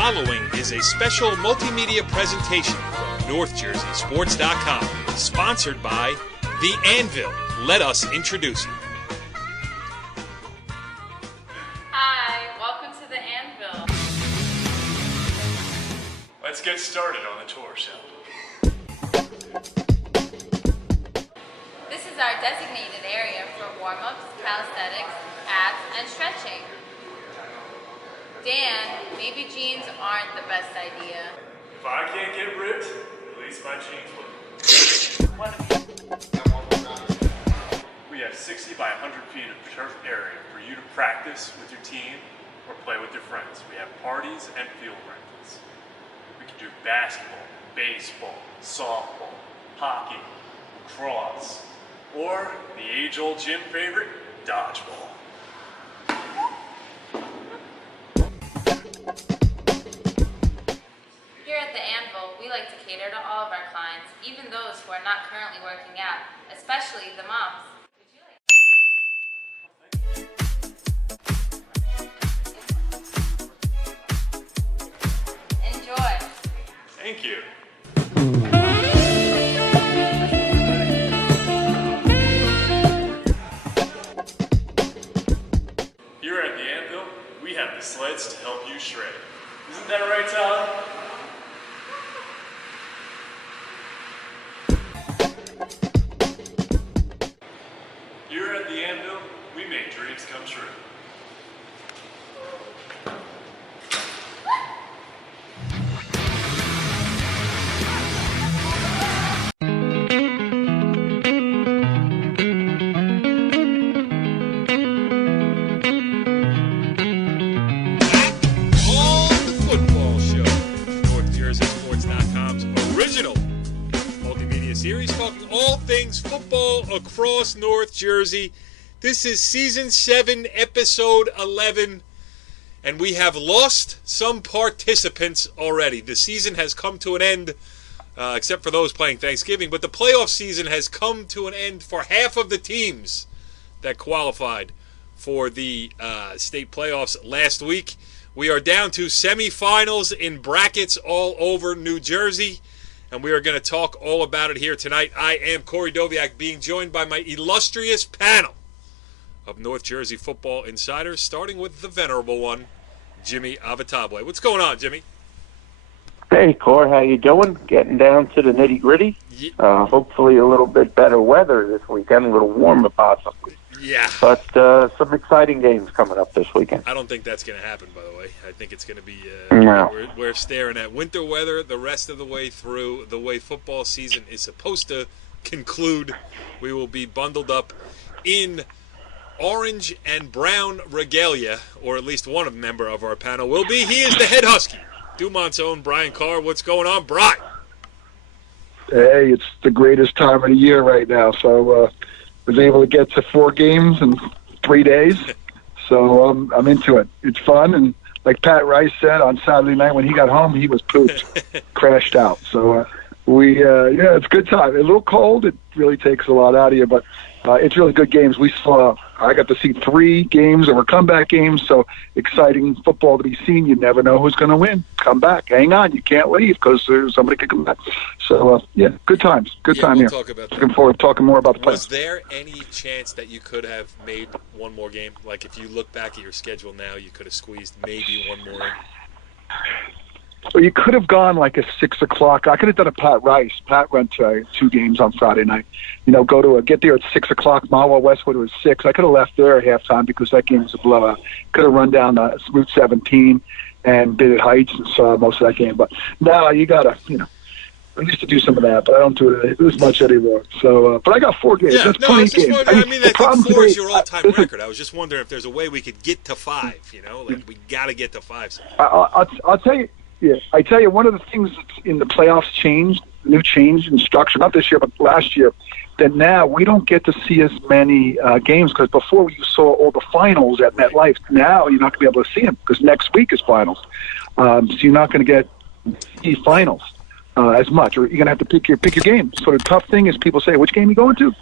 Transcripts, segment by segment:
following is a special multimedia presentation from NorthJerseySports.com, sponsored by The Anvil. Let us introduce you. Hi, welcome to The Anvil. Let's get started on the tour, shall we? This is our designated area for warm-ups, calisthenics, abs, and stretching. Dan, maybe jeans aren't the best idea. If I can't get ripped, at least my jeans will. We have 60 by 100 feet of turf area for you to practice with your team or play with your friends. We have parties and field rentals. We can do basketball, baseball, softball, hockey, lacrosse, or the age-old gym favorite, dodgeball. Here at The Anvil, we like to cater to all of our clients, even those who are not currently working out, especially the moms. Enjoy. Thank you. Here at The Anvil, we have the sleds to help you shred. Isn't that right, Tyler? Here at The Anvil, we make dreams come true. Series talking all things football across North Jersey. This is Season 7, Episode 11, and we have lost some participants already. The season has come to an end, except for those playing Thanksgiving, but the playoff season has come to an end for half of the teams that qualified for the state playoffs last week. We are down to semifinals in brackets all over New Jersey. And we are going to talk all about it here tonight. I am Corey Doviak, being joined by my illustrious panel of North Jersey football insiders, starting with the venerable one, Jimmy Avatable. What's going on, Jimmy? Hey, Corey, how you doing? Getting down to the nitty-gritty. Hopefully a little bit better weather this weekend, a little warmer possibly. Yeah. But some exciting games coming up this weekend. I don't think that's going to happen, by the way. I think it's going to be no. We're staring at winter weather the rest of the way through. The way football season is supposed to conclude, we will be bundled up in orange and brown regalia, or at least one member of our panel will be. He is the head Husky, Dumont's own Brian Carr. What's going on, Brian? Hey, it's the greatest time of the year right now, so was able to get to 4 games in 3 days, so I'm into it. It's fun, and like Pat Rice said on Saturday night when he got home, he was pooped, crashed out. So it's a good time. A little cold. It really takes a lot out of you, but it's really good games. I got to see 3 games that were comeback games, so exciting football to be seen. You never know who's going to win. Come back. Hang on. You can't leave because somebody could come back. So, good times. Good time we'll here. Talk about Looking forward to talking more about the playoffs. Was there any chance that you could have made one more game? Like if you look back at your schedule now, you could have squeezed maybe one more in? Well, you could have gone like a 6 o'clock. I could have done a Pat Rice. Pat went to 2 games on Friday night. Get there at 6 o'clock. Mahwah Westwood was 6. I could have left there at halftime because that game was a blowout. Could have run down Route 17 and been at Heights and saw most of that game. But now you got to, I used to do some of that, but I don't do it as much anymore. So, but I got 4 games. Yeah, That's plenty of games. I think 4 is your all-time record. I was just wondering if there's a way we could get to 5. We got to get to 5. I'll tell you. Yeah, I tell you, one of the things that's in the playoffs changed, new change in structure, not this year, but last year, that now we don't get to see as many games because before you saw all the finals at MetLife. Now you're not going to be able to see them because next week is finals. So you're not going to get see finals as much, or you're going to have to pick your game. So the tough thing is people say, which game are you going to?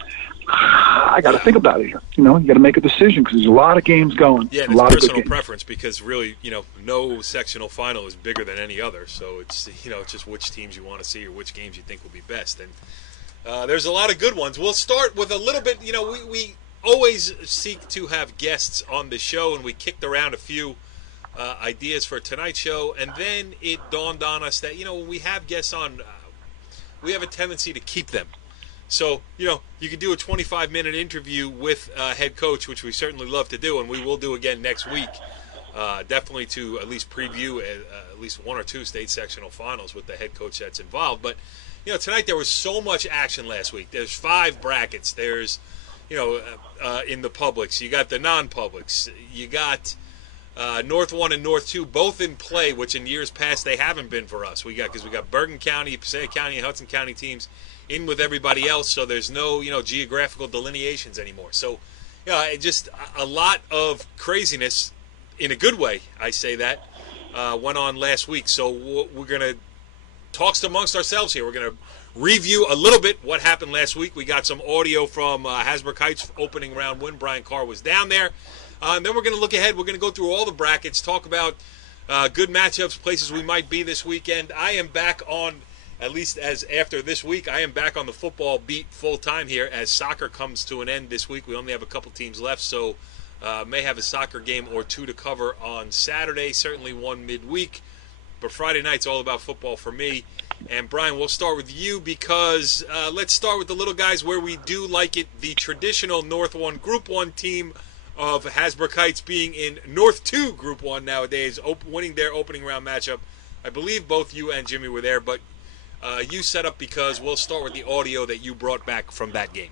I got to think about it here. You know, you got to make a decision because there's a lot of games going. Yeah, and it's personal preference because really, no sectional final is bigger than any other. So it's, it's just which teams you want to see or which games you think will be best. And there's a lot of good ones. We'll start with a little bit, we always seek to have guests on the show, and we kicked around a few ideas for tonight's show. And then it dawned on us that, when we have guests on, we have a tendency to keep them. So, you can do a 25-minute interview with a head coach, which we certainly love to do, and we will do again next week, definitely to at least preview at least one or two state sectional finals with the head coach that's involved. But, tonight there was so much action last week. There's 5 brackets. There's, in the publics. You got the non-publics. You got North 1 and North 2 both in play, which in years past they haven't been for us. Because we got Bergen County, Passaic County, and Hudson County teams in with everybody else, so there's no geographical delineations anymore. So just a lot of craziness in a good way, I say that, went on last week. So we're going to talk amongst ourselves here. We're going to review a little bit what happened last week. We got some audio from Hasbrouck Heights opening round win. Brian Carr was down there. And then we're going to look ahead. We're going to go through all the brackets, talk about good matchups, places we might be this weekend. I am back on, at least as after this week, I am back on the football beat full-time here as soccer comes to an end this week. We only have a couple teams left, so may have a soccer game or two to cover on Saturday, certainly one midweek. But Friday night's all about football for me. And, Brian, we'll start with you because let's start with the little guys where we do like it. The traditional North 1 Group 1 team of Hasbrouck Heights being in North 2 Group 1 nowadays, winning their opening round matchup. I believe both you and Jimmy were there, but you set up because we'll start with the audio that you brought back from that game.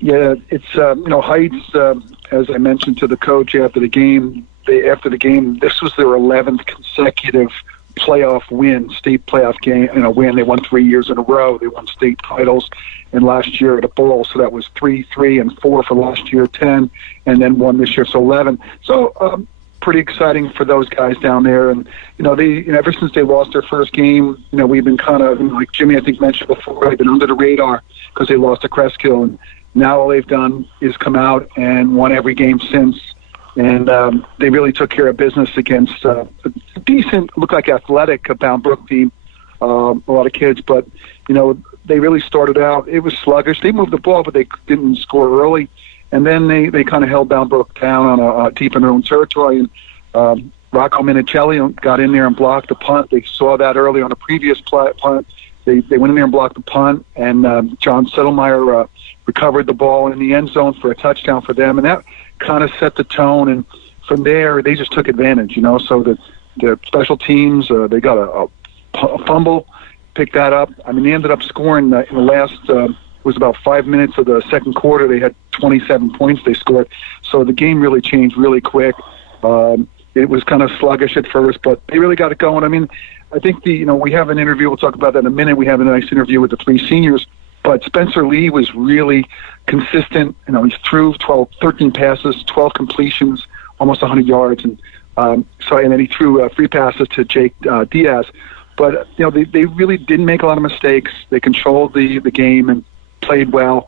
Yeah, it's Heights. As I mentioned to the coach after the game, this was their 11th consecutive playoff win, state playoff game. Win. They won 3 years in a row. They won state titles, and last year at a bowl. So that was 3, 3, and 4 for last year, 10, and then one this year, so 11. So. Pretty exciting for those guys down there, and they ever since they lost their first game, we've been kind of like Jimmy I think mentioned before, they've been under the radar because they lost to Cresskill, and now all they've done is come out and won every game since, and they really took care of business against a decent, looked like athletic Bound Brook team, a lot of kids, but they really started out. It was sluggish. They moved the ball, but they didn't score early. And then they kind of held Bound Brook down on deep in their own territory. And Rocco Minicelli got in there and blocked the punt. They saw that early on a previous punt. They went in there and blocked the punt. And John Settlemeyer recovered the ball in the end zone for a touchdown for them. And that kind of set the tone. And from there, they just took advantage, So the special teams, they got a fumble, picked that up. I mean, they ended up scoring in the last it was about 5 minutes of the second quarter. They had 27 points they scored. So the game really changed really quick. It was kind of sluggish at first, but they really got it going. I mean, I think we have an interview. We'll talk about that in a minute. We have a nice interview with the 3 seniors. But Spencer Lee was really consistent. He threw 13 passes, 12 completions, almost 100 yards. And then he threw 3 passes to Jake Diaz. But, they really didn't make a lot of mistakes. They controlled the game and played well.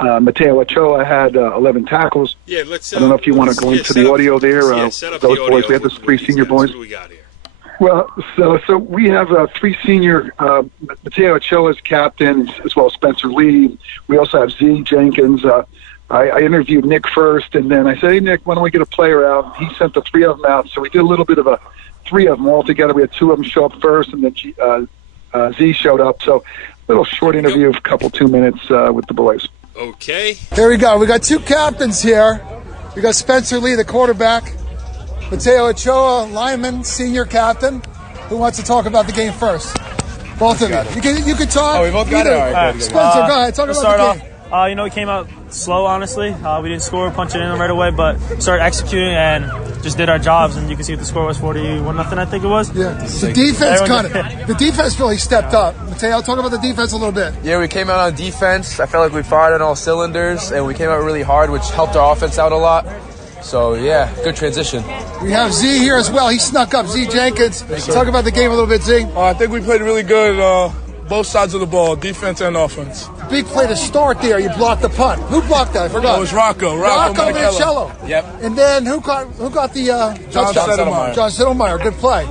Mateo Ochoa had 11 tackles. Yeah, I don't know if you want to go into the audio there. Those boys, we have the 3 senior boys. What do we got here? Well, so we have 3 senior. Mateo Ochoa is captain, as well as Spencer Lee. We also have Z Jenkins. I interviewed Nick first, and then I said, hey, Nick, why don't we get a player out? He sent the 3 of them out, so we did a little bit of 3 of them all together. We had 2 of them show up first, and then Z showed up. So a little short interview, a couple 2 minutes with the boys. Okay. Here we go. We got 2 captains here. We got Spencer Lee, the quarterback. Mateo Ochoa, lineman, senior captain. Who wants to talk about the game first? Both of you. You can talk. Oh, we both got it? All right, Spencer, go ahead. Talk about the game. We came out slow, honestly. We didn't score, punch it in right away, but started executing and just did our jobs. And you can see what the score was, 41-0, I think it was. Yeah, the defense really stepped up. Mateo, talk about the defense a little bit. Yeah, we came out on defense. I felt like we fired on all cylinders, and we came out really hard, which helped our offense out a lot. So, yeah, good transition. We have Z here as well. He snuck up. Z Jenkins. Talk about the game a little bit, Z. I think we played really good both sides of the ball, defense and offense. big play to start there. You blocked the punt. Who blocked that? I forgot. It was Rocco. Rocco Minicello. Mancello. Yep. And then who got the John touchdown? Settlemeyer. John Settlemeyer. Good play.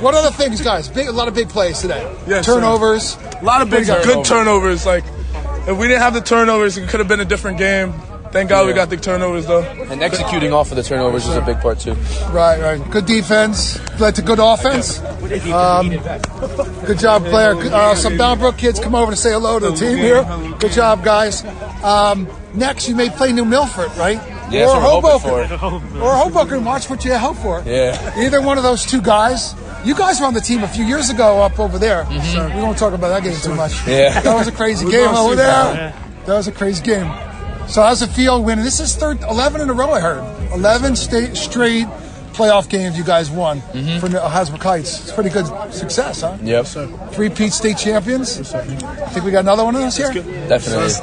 What other things, guys? A lot of big plays today. Yes, turnovers. A lot of good turnovers. Like, if we didn't have the turnovers, it could have been a different game. Thank God we got the turnovers, though. And executing off of the turnovers is a big part, too. Right. Good defense led to good offense. Good job, Blair. Some Boundbrook kids come over to say hello to the team here. Good job, guys. Next, you may play New Milford, right? Yeah, or that's what we're Hoboken. Or Hoboken. Watch what you hope for. Yeah. Either one of those two guys. You guys were on the team a few years ago up over there. So we won't talk about that game too much. Yeah. That was a crazy game over there. That was a crazy game. So how's it feel winning? This is 11 in a row, I heard. 11 straight playoff games you guys won for Hasbrook Heights. It's pretty good success, huh? Yep. 3-peat state champions. Think we got another one of those here? Definitely.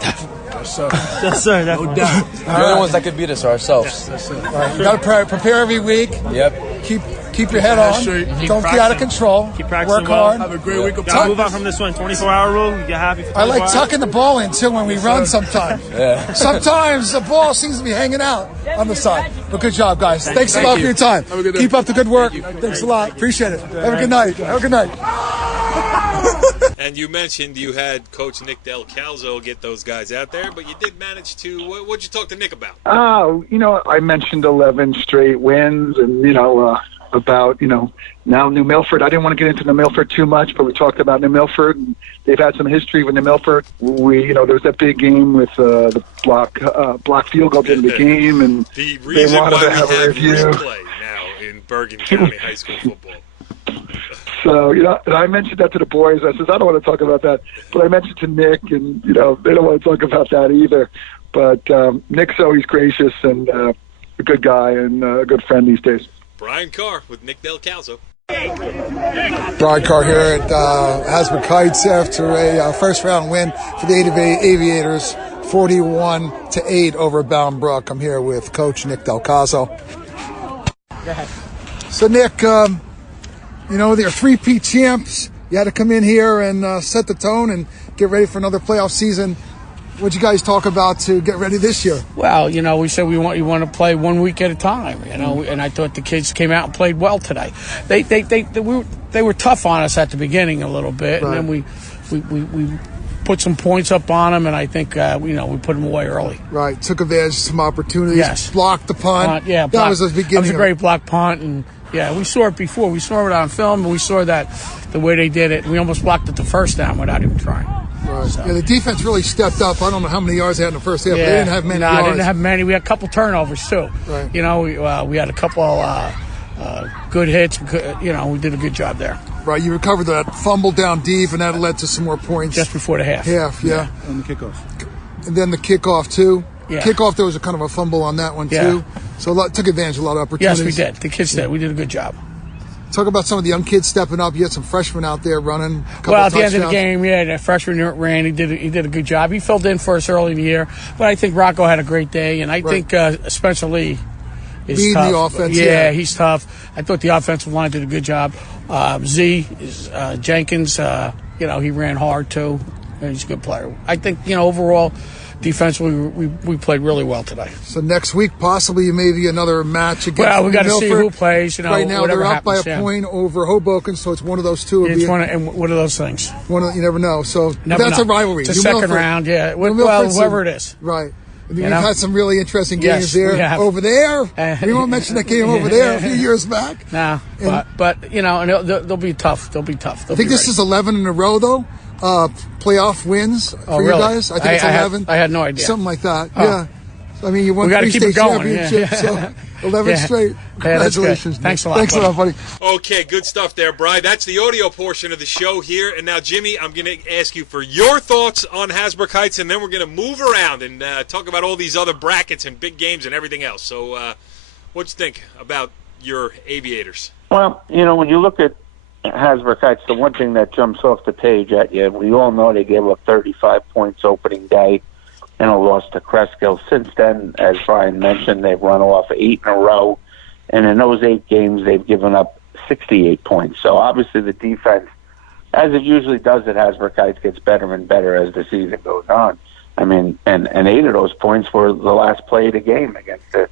Yes, sir. No doubt. The only ones that could beat us are ourselves. Right. You got to prepare every week. Yep. Keep your head on. Don't get out of control. Keep practicing. Work hard. Have a great week of Move on from this one. 24-hour rule. You get happy for 24 I like hours. tucking the ball in too when we run sometimes. Yeah. Sometimes the ball seems to be hanging out on the side. But good job, guys. Thanks a lot for your time. Have a good day. Keep up the good work. Thanks a lot. Appreciate it. Have a good night. Have a good night. And you mentioned you had Coach Nick Del Calzo get those guys out there, but you did manage to. What'd you talk to Nick about? I mentioned 11 straight wins and, about, now New Milford. I didn't want to get into New Milford too much, but we talked about New Milford. And they've had some history with New Milford. There was that big game with the block field goal at the end of the game. And the reason they wanted why to we have a review. replay now in Bergen County High School football. So, and I mentioned that to the boys. I said, I don't want to talk about that. But I mentioned to Nick, and, they don't want to talk about that either. But Nick's always gracious and a good guy and a good friend these days. Brian Carr with Nick Del Calzo. Brian Carr here at Hasbrook Heights after a first-round win for the Aviators, 41-8 over Boundbrook. I'm here with Coach Nick Del Calzo. So, Nick, they're 3-peat champs. You had to come in here and set the tone and get ready for another playoff season. What'd you guys talk about to get ready this year? Well, we said you want to play 1 week at a time, and I thought the kids came out and played well today. They were tough on us at the beginning a little bit, right. And then we put some points up on them, and I think we put them away early. Right, took advantage of some opportunities. Yes, blocked the punt. That was the beginning. That was a great block punt, and we saw it before. We saw it on film, and we saw that the way they did it. We almost blocked it the first down without even trying. Right. So. Yeah, the defense really stepped up. I don't know how many yards they had in the first half. But they didn't have many yards. No, they didn't have many. We had a couple turnovers, too. Right. We had a couple good hits. We did a good job there. Right, you recovered that fumble down deep, and that led to some more points. Just before the half. Yeah. And the kickoff. And then the kickoff, too. Yeah. Kickoff, there was a kind of a fumble on that one, too. So took advantage of a lot of opportunities. Yes, we did. The kids did. We did a good job. Talk about some of the young kids stepping up. You had some freshmen out there running. Well, at the end of the game, the freshman ran. He did a good job. He filled in for us early in the year, but I think Rocco had a great day, and I think Spencer Lee is leading tough. the offense. Yeah, he's tough. I thought the offensive line did a good job. Jenkins, he ran hard too. And he's a good player. I think overall. Defensively, we played really well today. So next week, possibly maybe another match against Well, we got to Milford. see who plays. Right now, they're up by a point over Hoboken, so it's one of those two. It's and what are those things? You never know. So that's a rivalry. It's a second round, yeah. Well, whoever it is. Right. We've had some really interesting games there. Over there. We won't mention that game over there a few years back. No, but and they'll be tough. They'll be tough. I think this is 11 in a row, though. Playoff wins for you guys. I think it's 11. I had no idea. Something like that. Oh. Yeah. I mean, you won 3 state championships, so 11 straight. Congratulations. Thanks a lot. Thanks a lot, buddy. Okay, good stuff there, Brian. That's the audio portion of the show here. And now, Jimmy, I'm going to ask you for your thoughts on Hasbrook Heights, and then we're going to move around and talk about all these other brackets and big games and everything else. So what'd you think about your Aviators? Well, when you look at Hasbrook Heights, the one thing that jumps off the page at you, we all know they gave up 35 points opening day and a loss to Cresskill. Since then, as Brian mentioned, they've run off 8 in a row, and in those 8 games, they've given up 68 points. So obviously the defense as it usually does at Hasbrook Heights, gets better and better as the season goes on. I mean, and 8 of those points were the last play of the game against the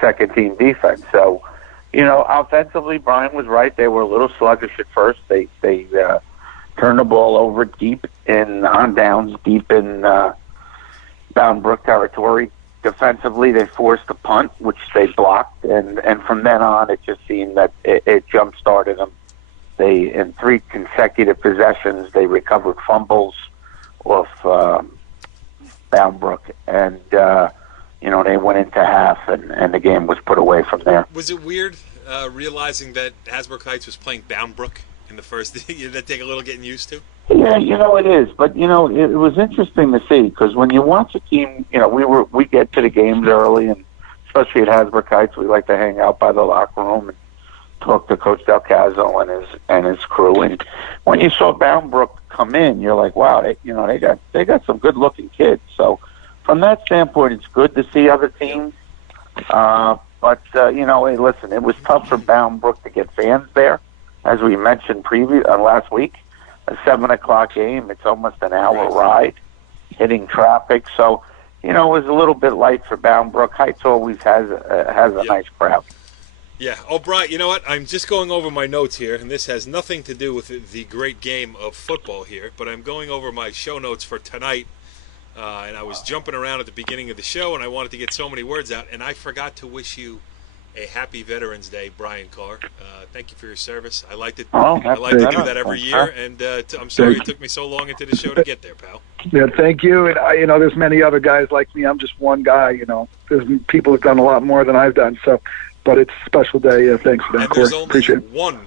second-team defense. So, offensively, Brian was right. They were a little sluggish at first. They turned the ball over deep on downs, deep in Bound Brook territory. Defensively, they forced a punt, which they blocked, and from then on, it just seemed that it jump-started them. In 3 consecutive possessions, they recovered fumbles off Bound Brook, and they went into half, and the game was put away from there. Was it weird realizing that Hasbrook Heights was playing Bound Brook in the first? Did that take a little getting used to? Yeah, it is. But, it was interesting to see, because when you watch a team, we get to the games early, and especially at Hasbrook Heights, we like to hang out by the locker room and talk to Coach Del Caso and his crew. And when you saw Bound Brook come in, you're like, wow, they got some good-looking kids. So from that standpoint, it's good to see other teams. But hey, listen, it was tough for Bound Brook to get fans there, as we mentioned last week. A 7:00 game, it's almost an hour ride, hitting traffic. So, it was a little bit light for Bound Brook. Heights always has a nice crowd. Yeah. Oh, Brian, you know what? I'm just going over my notes here, and this has nothing to do with the great game of football here, but I'm going over my show notes for tonight, and I was jumping around at the beginning of the show, and I wanted to get so many words out, and I forgot to wish you a happy Veterans Day, Brian Carr. Thank you for your service. I like to do that every year, and I'm sorry it took me so long into the show to get there, pal. Yeah, thank you. And there's many other guys like me. I'm just one guy. There's people who've done a lot more than I've done. So, but it's a special day. Thanks for that, and there's only one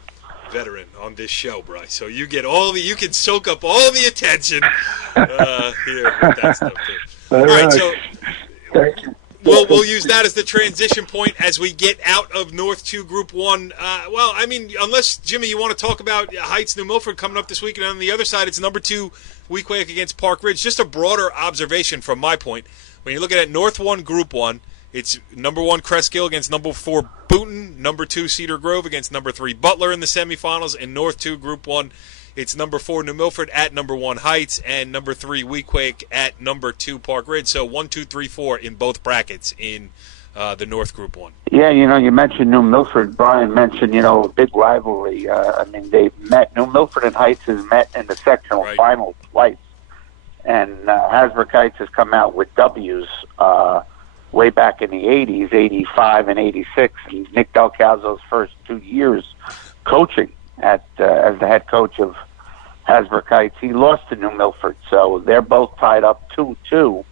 veteran on this show, Bryce. So you get you can soak up all the attention here with that stuff too. All right, so thank you. We'll use that as the transition point as we get out of North 2 Group 1. Unless, Jimmy, you want to talk about Heights New Milford coming up this week, and on the other side, it's number 2 Weequahic against Park Ridge. Just a broader observation from my point. When you're looking at North 1 Group 1, it's number 1 Cresskill against number 4 Boonton, number 2 Cedar Grove against number 3 Butler in the semifinals. In North 2 Group 1, it's number 4 New Milford at number 1 Heights and number 3 Weequahic at number 2 Park Ridge. So 1, 2, 3, 4 in both brackets in the North Group 1. Yeah, you mentioned New Milford. Brian mentioned, a big rivalry. They've met. New Milford and Heights has met in the sectional final twice. And Hasbrook Heights has come out with W's way back in the 80s, 85 and 86. And Nick Del Caso's first 2 years coaching as the head coach of Hasbrook Heights, he lost to New Milford. So they're both tied up 2-2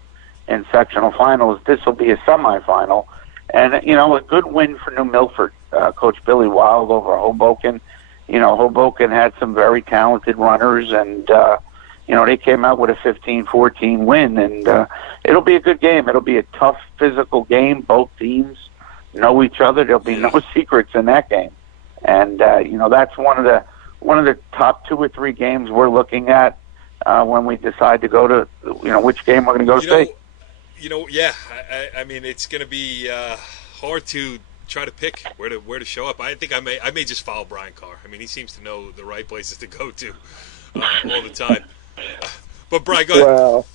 in sectional finals. This will be a semifinal. And, a good win for New Milford. Coach Billy Wild over Hoboken. Hoboken had some very talented runners, and, they came out with a 15-14 win. And it'll be a good game. It'll be a tough physical game. Both teams know each other. There'll be no secrets in that game. And that's one of the top 2 or 3 games we're looking at when we decide to go to which game we're going to go see. I mean, it's going to be hard to try to pick where to show up. I think I may just follow Brian Carr. I mean, he seems to know the right places to go to all the time. But Brian, go ahead.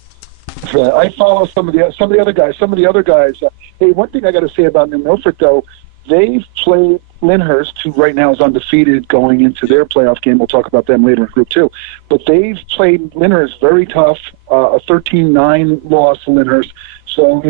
Well, I follow some of the other guys. Hey, one thing I got to say about New Milford though. They've played Lyndhurst, who right now is undefeated going into their playoff game. We'll talk about them later in Group 2. But they've played Lyndhurst very tough, a 13-9 loss to Lyndhurst. So,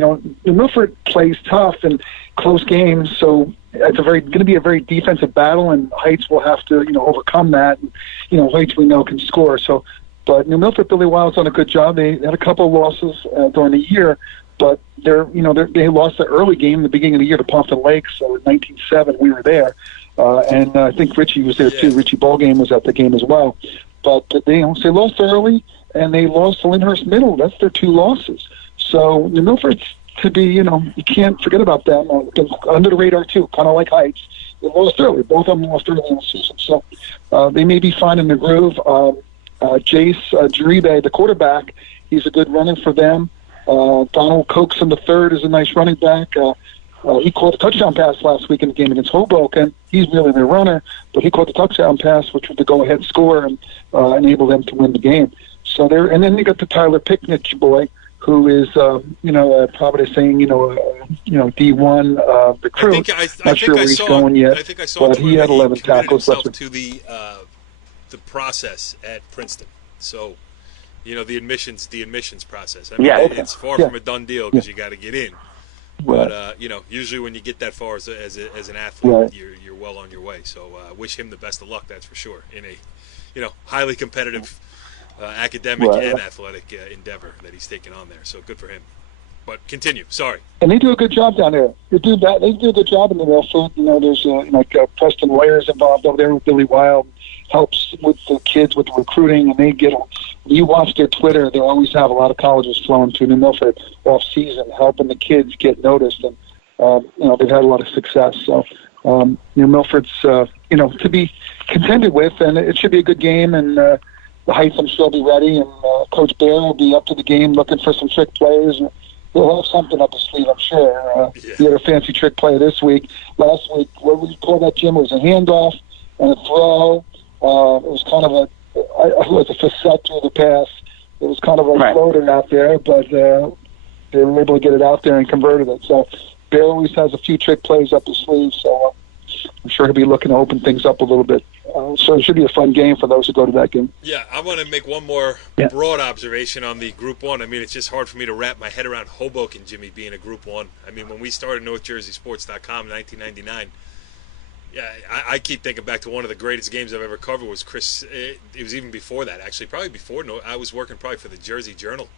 New Milford plays tough and close games. So it's going to be a very defensive battle, and Heights will have to, overcome that. And, Heights we know can score. So, but New Milford, Billy Wild's done a good job. They had a couple of losses during the year. But they lost the early game in the beginning of the year to Pompton Lakes. So in 19-7, we were there, and I think Richie was there too. Richie Ballgame was at the game as well. But they lost early, and they lost to Lyndhurst Middle. That's their 2 losses. So New Milford could be, you can't forget about them. Under the radar too, kind of like Heights. They lost early. Both of them lost early in the season. So they may be finding the groove. Jace Jaribe, the quarterback, he's a good runner for them. Donald Coaxon III is a nice running back. He caught a touchdown pass last week in the game against Hoboken. he's really their runner, but he caught the touchdown pass, which was the go-ahead score, and enabled them to win the game. So there, and then you got the Tyler Picnic boy, who is, probably saying, D1 recruit. Not sure where he's going yet, I think I saw but he had 11 tackles. To the process at Princeton. So, the admissions process. I mean, it's far from a done deal because you got to get in. Right. But usually when you get that far as an athlete, you're well on your way. So wish him the best of luck. That's for sure. In a highly competitive academic and athletic endeavor that he's taken on there. So good for him. But continue. Sorry. And they do a good job down there. They do a good job in the Milford. There's Preston Wayer's involved over there with Billy Wild. Helps with the kids with the recruiting, and they get. You watch their Twitter; they always have a lot of colleges flowing to New Milford off season, helping the kids get noticed, and they've had a lot of success. So New Milford's to be contended with, and it should be a good game. And the Heights, I'm sure, will be ready, and Coach Bear will be up to the game, looking for some trick plays. He'll have something up his sleeve, I'm sure. He had a fancy trick play this week. Last week, what would you call that, Jim? It was a handoff and a throw. It was kind of a facet through the pass. It was kind of a floater out there, but they were able to get it out there and converted it. So Bear always has a few trick plays up his sleeve, so I'm sure he'll be looking to open things up a little bit. So it should be a fun game for those who go to that game. Yeah, I want to make one more broad observation on the Group 1. I mean, it's just hard for me to wrap my head around Hoboken, Jimmy, being a Group 1. I mean, when we started NorthJerseySports.com in 1999, yeah, I keep thinking back to one of the greatest games I've ever covered was Chris. It was even before that, actually, probably before. I was working probably for the Jersey Journal,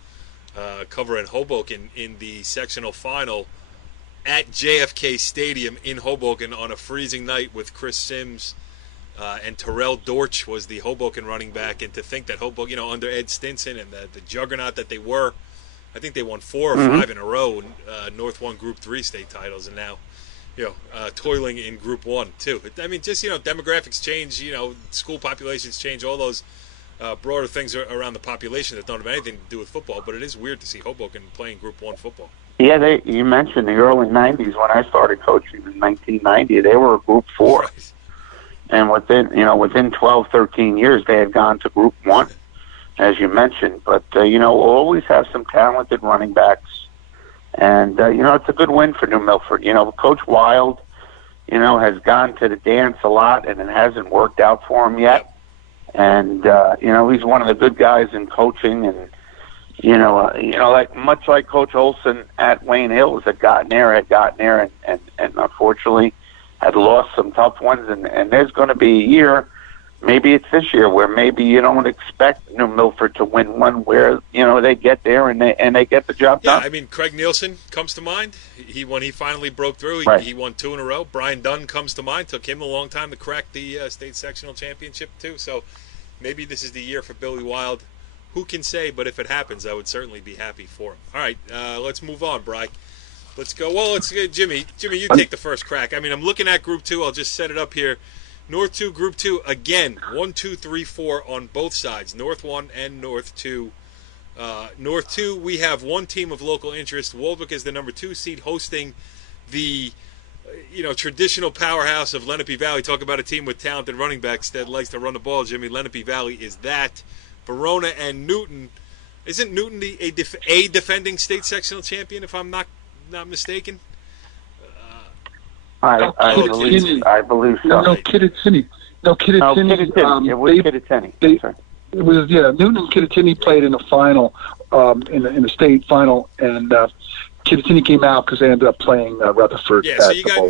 covering Hoboken in the sectional final at JFK Stadium in Hoboken on a freezing night with Chris Sims and Terrell Dortch was the Hoboken running back. And to think that Hoboken, under Ed Stinson and the juggernaut that they were, I think they won 4 or 5 in a row. North won Group 3 state titles, and now. Toiling in Group 1 too. I mean, just demographics change. School populations change. All those broader things around the population that don't have anything to do with football. But it is weird to see Hoboken playing Group 1 football. Yeah, you mentioned the early '90s when I started coaching in 1990. They were a Group 4, right. And within 12, 13 years, they had gone to Group 1, as you mentioned. But we'll always have some talented running backs. And, it's a good win for New Milford. Coach Wild, has gone to the dance a lot, and it hasn't worked out for him yet. And, he's one of the good guys in coaching. And, much like Coach Olson at Wayne Hills had gotten there and unfortunately had lost some tough ones. And there's going to be a year, maybe it's this year, where maybe you don't expect New Milford to win one where, they get there and they get the job done. Yeah, I mean, Craig Nielsen comes to mind. When he finally broke through, he won 2 in a row. Brian Dunn comes to mind. Took him a long time to crack the state sectional championship, too. So maybe this is the year for Billy Wild. Who can say? But if it happens, I would certainly be happy for him. All right, let's move on, Bry. Let's go. Well, let's get Jimmy, you take the first crack. I mean, I'm looking at Group 2. I'll just set it up here. North 2, Group 2, again, 1, 2, 3, 4 on both sides, North 1 and North 2. North 2, we have one team of local interest. Waldwick is the number 2 seed hosting the, traditional powerhouse of Lenape Valley. Talk about a team with talented running backs that likes to run the ball, Jimmy. Lenape Valley is that. Verona and Newton. Isn't Newton a defending state sectional champion, if I'm not mistaken? I believe so. No, Kittatinny. It was Kittatinny. It was Newton and Kittatinny played in the final, in the state final, and Kittatinny came out because they ended up playing Rutherford. Yeah, so you got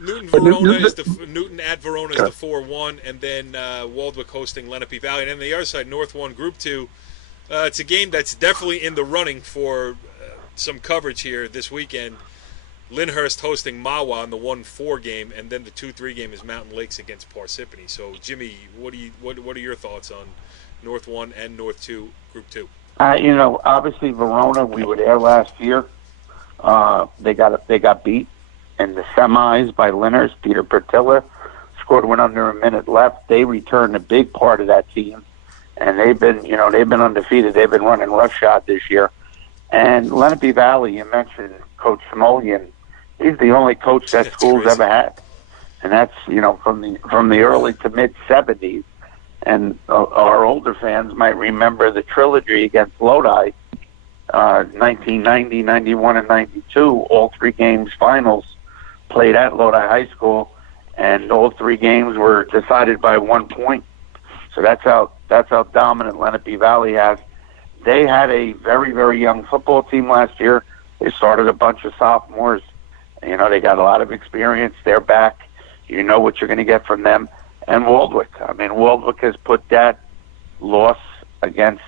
Newton at Verona is the 4-1, and then Waldwick hosting Lenape Valley, and then the other side, North 1, Group 2. It's a game that's definitely in the running for some coverage here this weekend. Lyndhurst hosting Mahwah in the 1-4 game, and then the 2-3 game is Mountain Lakes against Parsippany. So, Jimmy, what are your thoughts on North 1 and North 2, Group 2? Obviously Verona, we were there last year. They got beat in the semis by Lyndhurst. Peter Pertilla scored one under a minute left. They returned a big part of that team, and they've been undefeated. They've been running roughshod this year. And Lenape Valley, you mentioned Coach Simoleon. He's the only coach that school's ever had. and that's from the early to mid '70s. And our older fans might remember the trilogy against Lodi, 1990, 91, and 92. All three games finals played at Lodi High School, and all three games were decided by 1 point. So that's how dominant Lenape Valley has. They had a very, very young football team last year. They started a bunch of sophomores. They got a lot of experience. They're back. You know what you're going to get from them. And Waldwick. I mean, Waldwick has put that loss against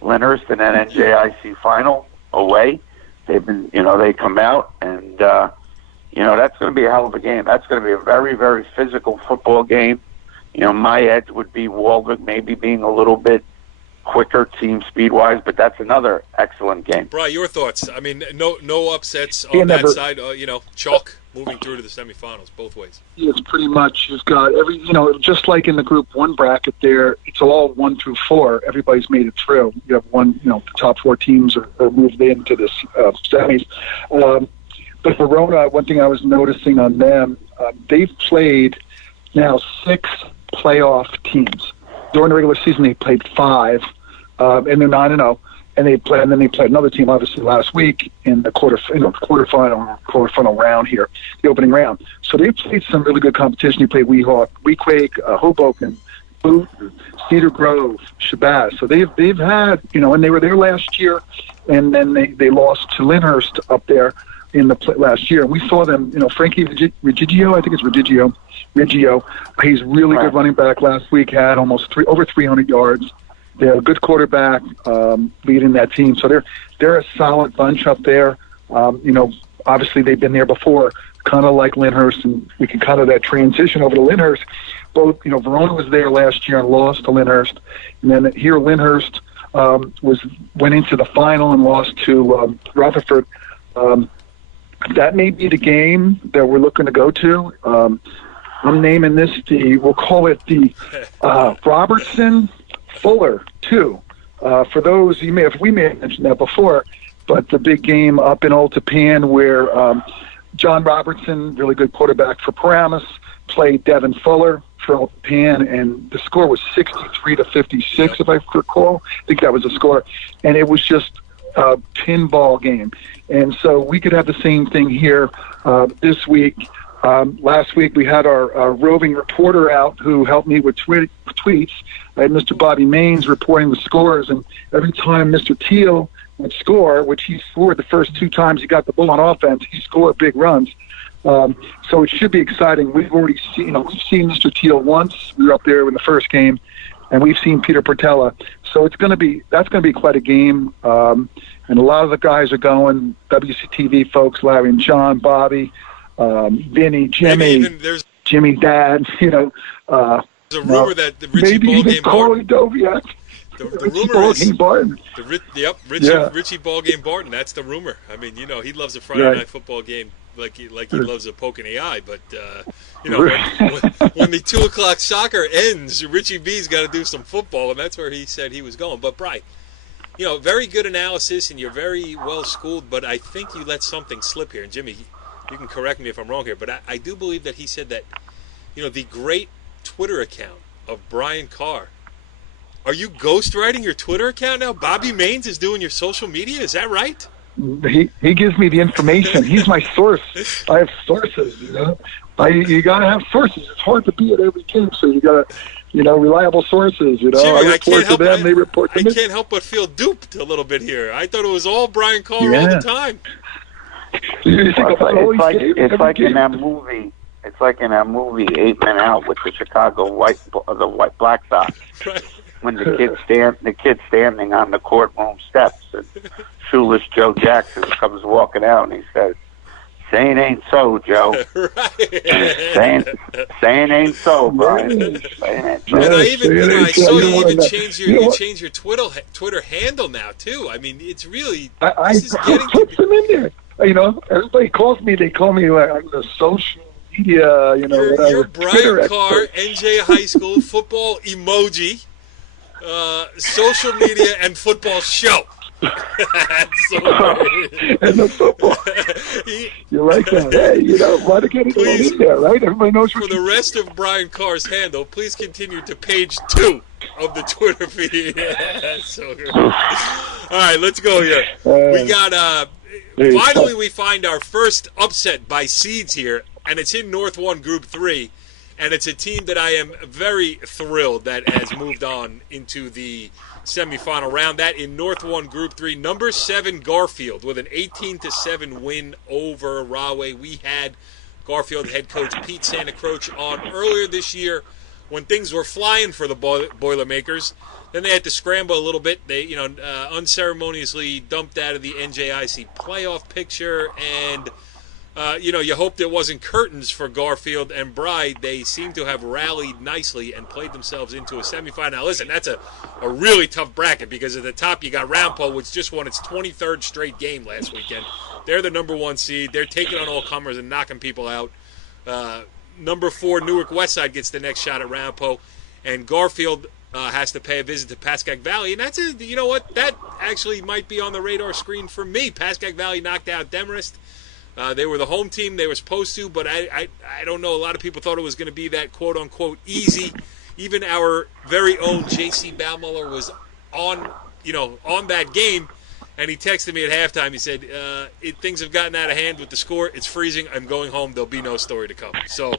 Lyndhurst in an NJIC final away. They've been, they come out, and that's going to be a hell of a game. That's going to be a very, very physical football game. My edge would be Waldwick maybe being a little bit quicker team speed-wise, but that's another excellent game. Brian, your thoughts? I mean, no upsets on that side. Chalk moving through to the semifinals both ways. It's pretty much, you've got just like in the Group 1 bracket there, it's all 1 through 4. Everybody's made it through. You have the top 4 teams are moved into this semis. But Verona, one thing I was noticing on them, they've played now 6 playoff teams. During the regular season, they played 5, and they're 9-0. And then they played another team, obviously, last week in the quarterfinal round here, the opening round. So they played some really good competition. They played Weehawk, Weequake, Hoboken, Boot, Cedar Grove, Shabazz. So they've had, and they were there last year, and then they lost to Lyndhurst up there in the last year. And we saw them, Frankie Reggio, I think it's Reggio. He's really good running back. Last week had almost over 300 yards. They're a good quarterback leading that team. So they're a solid bunch up there. Obviously they've been there before, kind of like Lyndhurst, and we can kind of that transition over to Lyndhurst. Both, Verona was there last year and lost to Lyndhurst. And then here Lyndhurst went into the final and lost to Rutherford. That may be the game that we're looking to go to. I'm naming this we'll call it the Robertson Fuller 2. For those, we may have mentioned that before, but the big game up in Old Tappan where John Robertson, really good quarterback for Paramus, played Devin Fuller for Old Tappan, and the score was 63-56, if I recall. I think that was the score. And it was just a pinball game. And so we could have the same thing here this week. Last week we had our roving reporter out who helped me with tweets. I had Mr. Bobby Maines reporting the scores, and every time Mr. Teal would score, which he scored the first 2 times he got the ball on offense, he scored big runs. So it should be exciting. We've seen Mr. Teal once. We were up there in the first game, and we've seen Peter Portella. So that's going to be quite a game. And a lot of the guys are going. WCTV folks, Larry and John, Bobby, Vinny, Jimmy, Dad. There's a rumor that the Richie Ballgame Barton. The rumor is Barton. Richie Ballgame Barton. That's the rumor. I mean, he loves a Friday night football game like he loves a poke in the eye. But when the 2:00 soccer ends, Richie B's got to do some football, and that's where he said he was going. But Brian, very good analysis, and you're very well schooled. But I think you let something slip here, and Jimmy, you can correct me if I'm wrong here, but I do believe that he said that, the great Twitter account of Brian Carr. Are you ghostwriting your Twitter account now? Bobby Maines is doing your social media? Is that right? He gives me the information. He's my source. I have sources, you got to have sources. It's hard to be at every game, so you got to, reliable sources, Jimmy, I report to them, they report to me. I can't help but feel duped a little bit here. I thought it was all Brian Carr all the time. It's like in that movie. It's like in that movie 8 Men Out with the Chicago White Black Sox. Right. When the kid's standing on the courtroom steps, and shoeless Joe Jackson comes walking out, and he says, "Saying ain't so, Joe." Right. saying ain't so, Brian. And I saw you even change your Twitter handle now too. I mean, it's really I put them in there. Everybody calls me. They call me like I'm the social media. You're Brian Carr, NJ High School football emoji, social media and football show. That's so great. And the football. You like that? Hey, why to get it all in there, right? Everybody knows For the rest of Brian Carr's handle, please continue to page 2 of the Twitter feed. That's so good. All right, let's go here. We got, finally we find our first upset by seeds here, and it's in North 1 Group 3, and it's a team that I am very thrilled that has moved on into the semifinal round. That in North 1 Group 3, number 7 Garfield with an 18-7 win over Rahway. We had Garfield head coach Pete Santacroce on earlier this year when things were flying for the Boilermakers. Then they had to scramble a little bit. They, unceremoniously dumped out of the NJIC playoff picture, and you hoped it wasn't curtains for Garfield and Bride. They seem to have rallied nicely and played themselves into a semifinal. Now, listen, that's a really tough bracket because at the top you got Roundpole, which just won its 23rd straight game last weekend. They're the number 1 seed. They're taking on all comers and knocking people out. Number 4 Newark Westside gets the next shot at Roundpole, and Garfield has to pay a visit to Pascack Valley, and you know what? That actually might be on the radar screen for me. Pascack Valley knocked out Demarest. They were the home team they were supposed to, but I don't know. A lot of people thought it was going to be that quote-unquote easy. Even our very own J.C. Baumüller was on that game, and he texted me at halftime. He said, things have gotten out of hand with the score. It's freezing. I'm going home. There'll be no story to come. So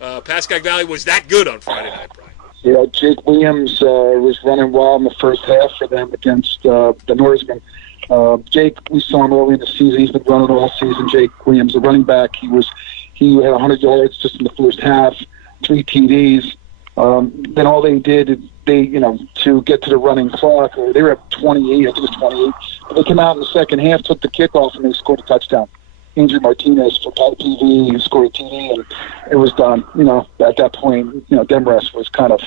Pascack Valley was that good on Friday night, Brian. Yeah, Jake Williams was running wild in the first half for them against the Norsemen. Jake, we saw him early in the season. He's been running all season. Jake Williams, the running back, he had 100 yards just in the first half, 3 TDs. Then all they did, to get to the running clock, they were at 28, I think it was 28. But they came out in the second half, took the kickoff, and they scored a touchdown. Andrew Martinez for PV scored a TD, and it was done. At that point, Demarest was kind of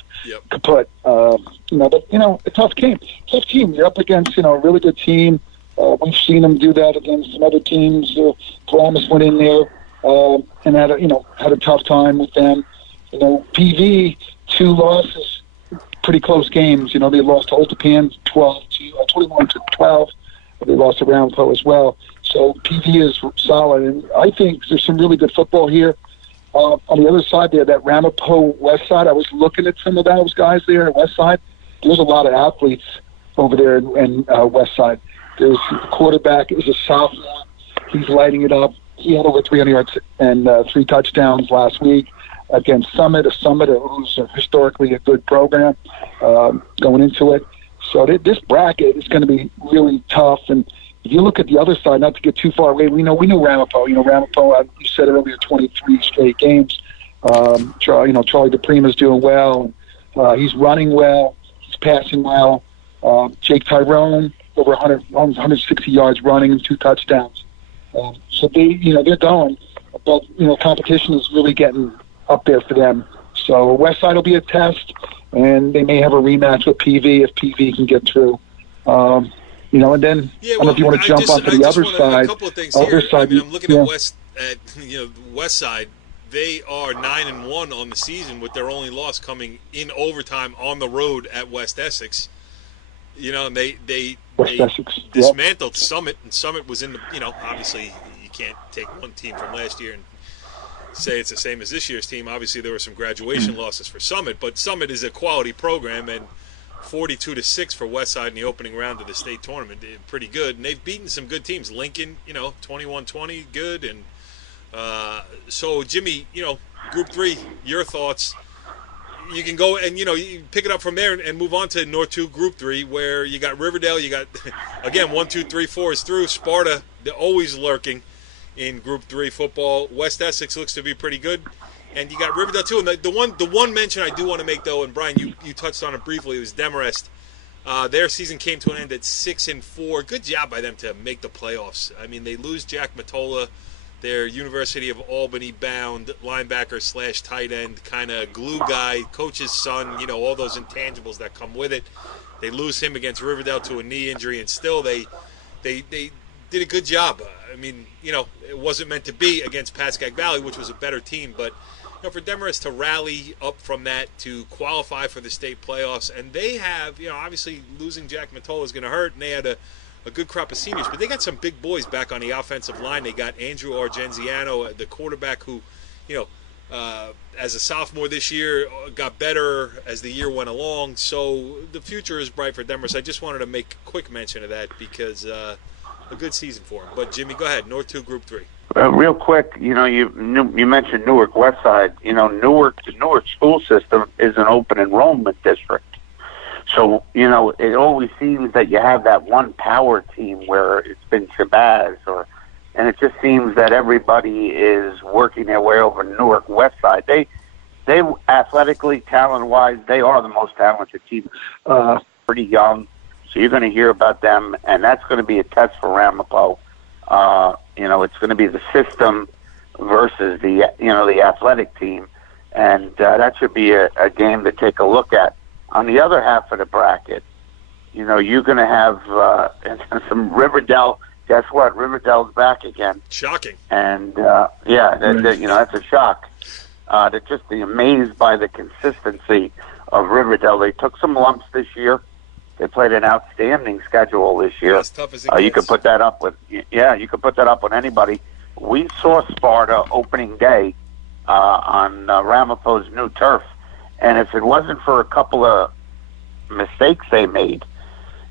kaput. But a tough game. Tough team. You're up against, a really good team. We've seen them do that against some other teams. Paramus went in there and had a tough time with them. PV, 2 losses, pretty close games. They lost to Old Japan 21-12. They lost to Roundpole as well. So PV is solid, and I think there's some really good football here. On the other side there, that Ramapo West Side, I was looking at some of those guys there at West Side. There's a lot of athletes over there in West Side. There's the quarterback is a sophomore. He's lighting it up. He had over 300 yards and 3 touchdowns last week against Summit, who's historically a good program going into it. So this bracket is going to be really tough. And if you look at the other side, not to get too far away, we knew Ramapo. Ramapo, you said earlier, 23 straight games. Charlie DePrima's doing well. He's running well. He's passing well. Jake Tyrone, over 160 yards running and 2 touchdowns. So they're going. But, competition is really getting up there for them. So West Side will be a test, and they may have a rematch with PV if PV can get through. And then I don't know if you want to jump onto the other side. A couple of things here. I'm looking at West Side. They are 9-1 on the season, with their only loss coming in overtime on the road at West Essex. And they dismantled Summit, and Summit was in the. Obviously you can't take one team from last year and say it's the same as this year's team. Obviously there were some graduation losses for Summit, but Summit is a quality program, and 42-6 for Westside in the opening round of the state tournament. Pretty good. And they've beaten some good teams. Lincoln, 21-20, good. And so, Jimmy, Group 3, your thoughts. You can go and, you pick it up from there and move on to North 2 Group 3, where you got Riverdale. You got, again, 1, 2, 3, 4 is through. Sparta, they're always lurking in Group 3 football. West Essex looks to be pretty good. And you got Riverdale too. And the one mention I do want to make, though, and Brian, you touched on it briefly, was Demarest. Their season came to an end at 6-4. Good job by them to make the playoffs. I mean, they lose Jack Matola, their University of Albany bound linebacker / tight end, kind of glue guy, coach's son. All those intangibles that come with it. They lose him against Riverdale to a knee injury, and still they did a good job. I mean, it wasn't meant to be against Pascack Valley, which was a better team, but for Demarest to rally up from that to qualify for the state playoffs, and they have, obviously losing Jack Matola is going to hurt, and they had a a good crop of seniors, but they got some big boys back on the offensive line. They got Andrew Argenziano, the quarterback, who, as a sophomore this year, got better as the year went along. So the future is bright for Denver. So I just wanted to make a quick mention of that because a good season for him. But Jimmy, go ahead. North 2, Group 3. Real quick, you mentioned Newark Westside. The Newark school system is an open enrollment district. So, it always seems that you have that one power team where it's been Shabazz, and it just seems that everybody is working their way over Newark Westside. They athletically, talent-wise, they are the most talented team. Pretty young, so you're going to hear about them, and that's going to be a test for Ramapo. It's going to be the system versus the athletic team, and that should be a game to take a look at. On the other half of the bracket, you're going to have some Riverdale. Guess what? Riverdale's back again. Shocking. And that's a shock. They're just amazed by the consistency of Riverdale. They took some lumps this year. They played an outstanding schedule this year. As tough as it gets. You could put that up with anybody. We saw Sparta opening day on Ramapo's new turf, and if it wasn't for a couple of mistakes they made,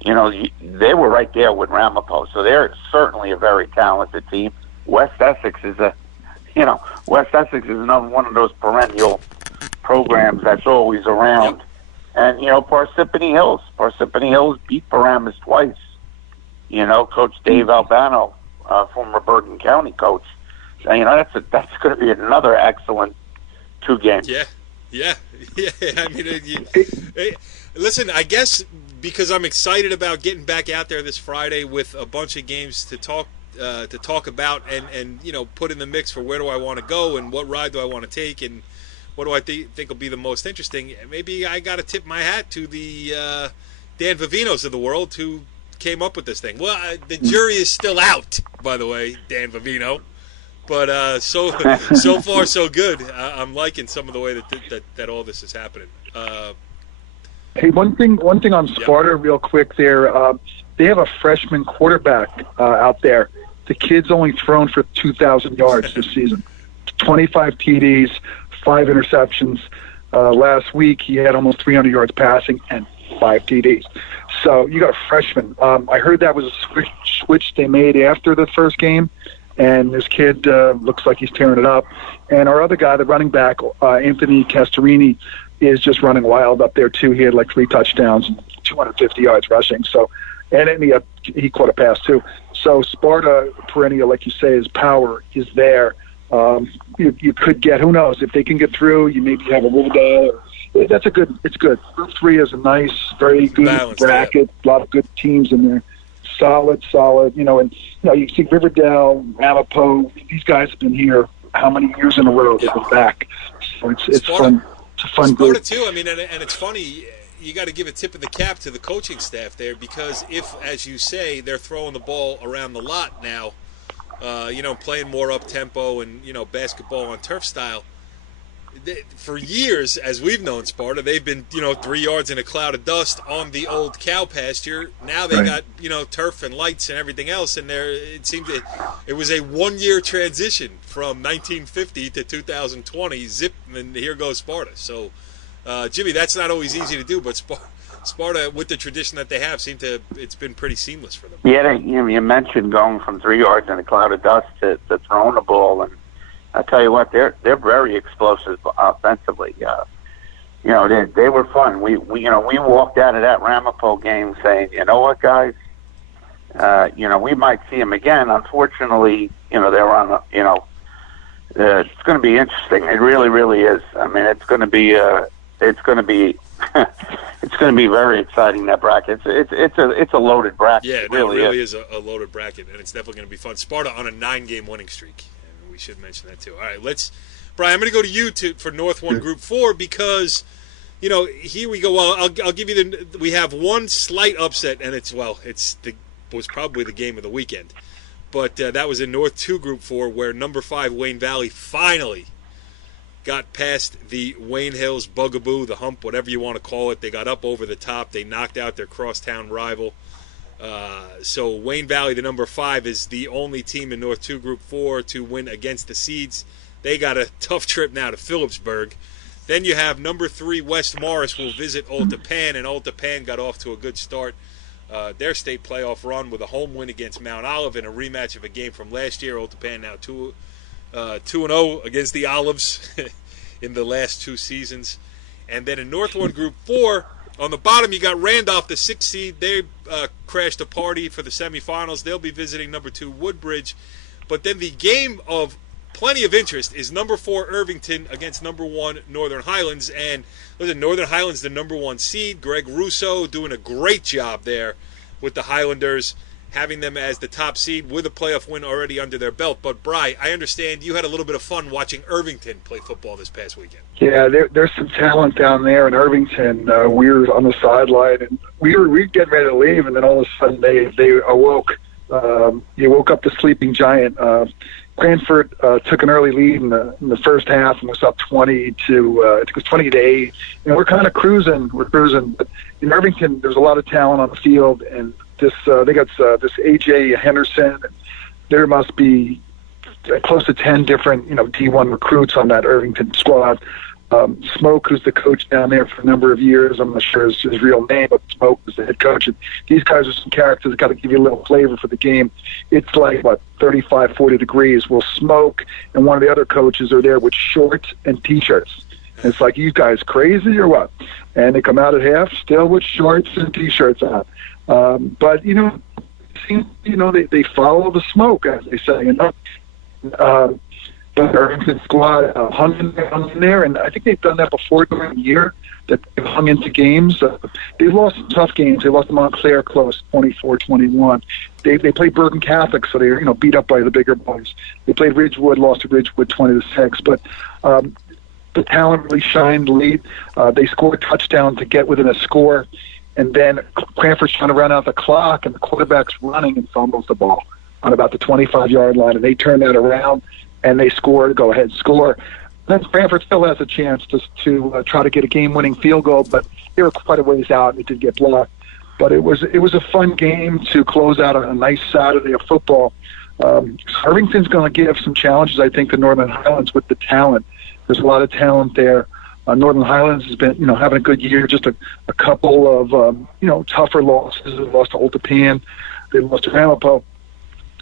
they were right there with Ramapo. So they're certainly a very talented team. West Essex is another one of those perennial programs that's always around. Yep. And, Parsippany Hills beat Paramus twice. Coach Dave Albano, former Bergen County coach. That's going to be another excellent 2 games. Yeah. I mean, listen, I guess because I'm excited about getting back out there this Friday with a bunch of games to talk about and put in the mix for where do I want to go and what ride do I want to take and what do I think will be the most interesting. Maybe I got to tip my hat to the Dan Vivinos of the world who came up with this thing. Well, the jury is still out, by the way, Dan Vivino. But so far so good. I'm liking some of the way that all this is happening. Hey, one thing on Sparta, real quick. There, they have a freshman quarterback out there. The kid's only thrown for 2,000 yards this season, 25 TDs, 5 interceptions. Last week he had almost 300 yards passing and 5 TDs. So you got a freshman. I heard that was a switch they made after the first game. And this kid looks like he's tearing it up. And our other guy, the running back, Anthony Castorini, is just running wild up there, too. He had like 3 touchdowns, 250 yards rushing. So, and he caught a pass, too. So Sparta, perennial, like you say, his power is there. You could get, who knows, if they can get through, you maybe have a Riverdale. It's good. Group 3 is a nice, very good balanced bracket. A lot of good teams in there. Solid, you see Riverdale, Ramapo, these guys have been here how many years in a row they've been back. So it's fun. It's a fun group. Sparta too, I mean, and it's funny, you got to give a tip of the cap to the coaching staff there because if, as you say, they're throwing the ball around the lot now, playing more up-tempo and, basketball on turf style, for years, as we've known Sparta, they've been, 3 yards in a cloud of dust on the old cow pasture. Now they got, turf and lights and everything else, and it seemed it was a 1-year transition from 1950 to 2020. Zip, and here goes Sparta. So, Jimmy, that's not always easy to do, but Sparta, with the tradition that they have, it's been pretty seamless for them. Yeah, you mentioned going from 3 yards in a cloud of dust to throwing the ball, and I tell you what, they're very explosive offensively. They were fun. We walked out of that Ramapo game saying, you know what, guys, we might see them again. Unfortunately, they're on. It's going to be interesting. It really, really is. I mean, it's going to be it's going to be very exciting, that bracket. It's a loaded bracket. Yeah, it really is a loaded bracket, and it's definitely going to be fun. Sparta on a 9-game winning streak. We should mention that too. All right, Brian, I'm going to go to you for North 1 Group 4 because, here we go. Well, I'll give you we have one slight upset, and was probably the game of the weekend. But that was in North 2 Group 4 where number 5 Wayne Valley finally got past the Wayne Hills Bugaboo, the hump, whatever you want to call it. They got up over the top. They knocked out their crosstown rival. So Wayne Valley, the number 5, is the only team in North 2 Group 4 to win against the seeds. They got a tough trip now to Phillipsburg. Then you have number 3 West Morris will visit Old Tappan, and Old Tappan got off to a good start. Their state playoff run with a home win against Mount Olive and a rematch of a game from last year. Old Tappan now 2-0 against the Olives in the last 2 seasons. And then in North 1 Group 4, on the bottom you got Randolph, the 6th seed. They crashed a party for the semifinals. They'll be visiting number 2 Woodbridge. But then the game of plenty of interest is number 4 Irvington against number 1 Northern Highlands. And listen, Northern Highlands, the number 1 seed. Greg Russo doing a great job there with the Highlanders, having them as the top seed with a playoff win already under their belt. But, Bri, I understand you had a little bit of fun watching Irvington play football this past weekend. Yeah, there's some talent down there in Irvington. We were on the sideline, and we were getting ready to leave, and then all of a sudden they awoke. You woke up the sleeping giant. Cranford took an early lead in the first half and was up 20 to I think it was 20-8. And we're kind of cruising. But in Irvington, there's a lot of talent on the field, and they got this AJ Henderson. And there must be close to 10 different D1 recruits on that Irvington squad. Smoke, who's the coach down there for a number of years, I'm not sure his real name, but Smoke is the head coach. And these guys are some characters that got to give you a little flavor for the game. It's like, 35, 40 degrees. Well, Smoke and one of the other coaches are there with shorts and T-shirts. And it's like, you guys crazy or what? And they come out at half still with shorts and T-shirts on. But, they follow the smoke, as they say. The Irvington squad hung in there, and I think they've done that before during the year, that they've hung into games. They've lost some tough games. They lost to Montclair close, 24-21. They played Bergen Catholic, so they beat up by the bigger boys. They played Ridgewood, lost to Ridgewood 20-6. But the talent really shined late. They scored a touchdown to get within a score, and then Cranford's trying to run out the clock, and the quarterback's running and fumbles the ball on about the 25-yard line, and they turn that around. And they scored, go ahead, score. Then Cranford still has a chance to try to get a game-winning field goal, but they were quite a ways out, and it did get blocked. But it was a fun game to close out a nice Saturday of football. Irvington's going to give some challenges, I think, to Northern Highlands with the talent. There's a lot of talent there. Northern Highlands has been, having a good year. Just a couple of, tougher losses. They lost to Old Tappan. They lost to Ramapo.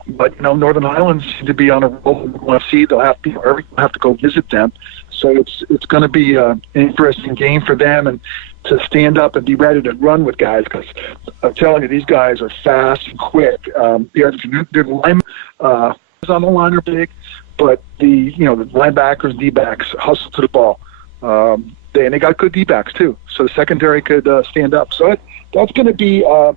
But Northern Highlands seem to be on a roll. We'll see. They'll have to go visit them. So it's going to be an interesting game for them, and to stand up and be ready to run with guys. Because I'm telling you, these guys are fast and quick. Their line is on the line are big, but the linebackers and D-backs hustle to the ball. And they got good D-backs too, so the secondary could stand up. So that's going to be a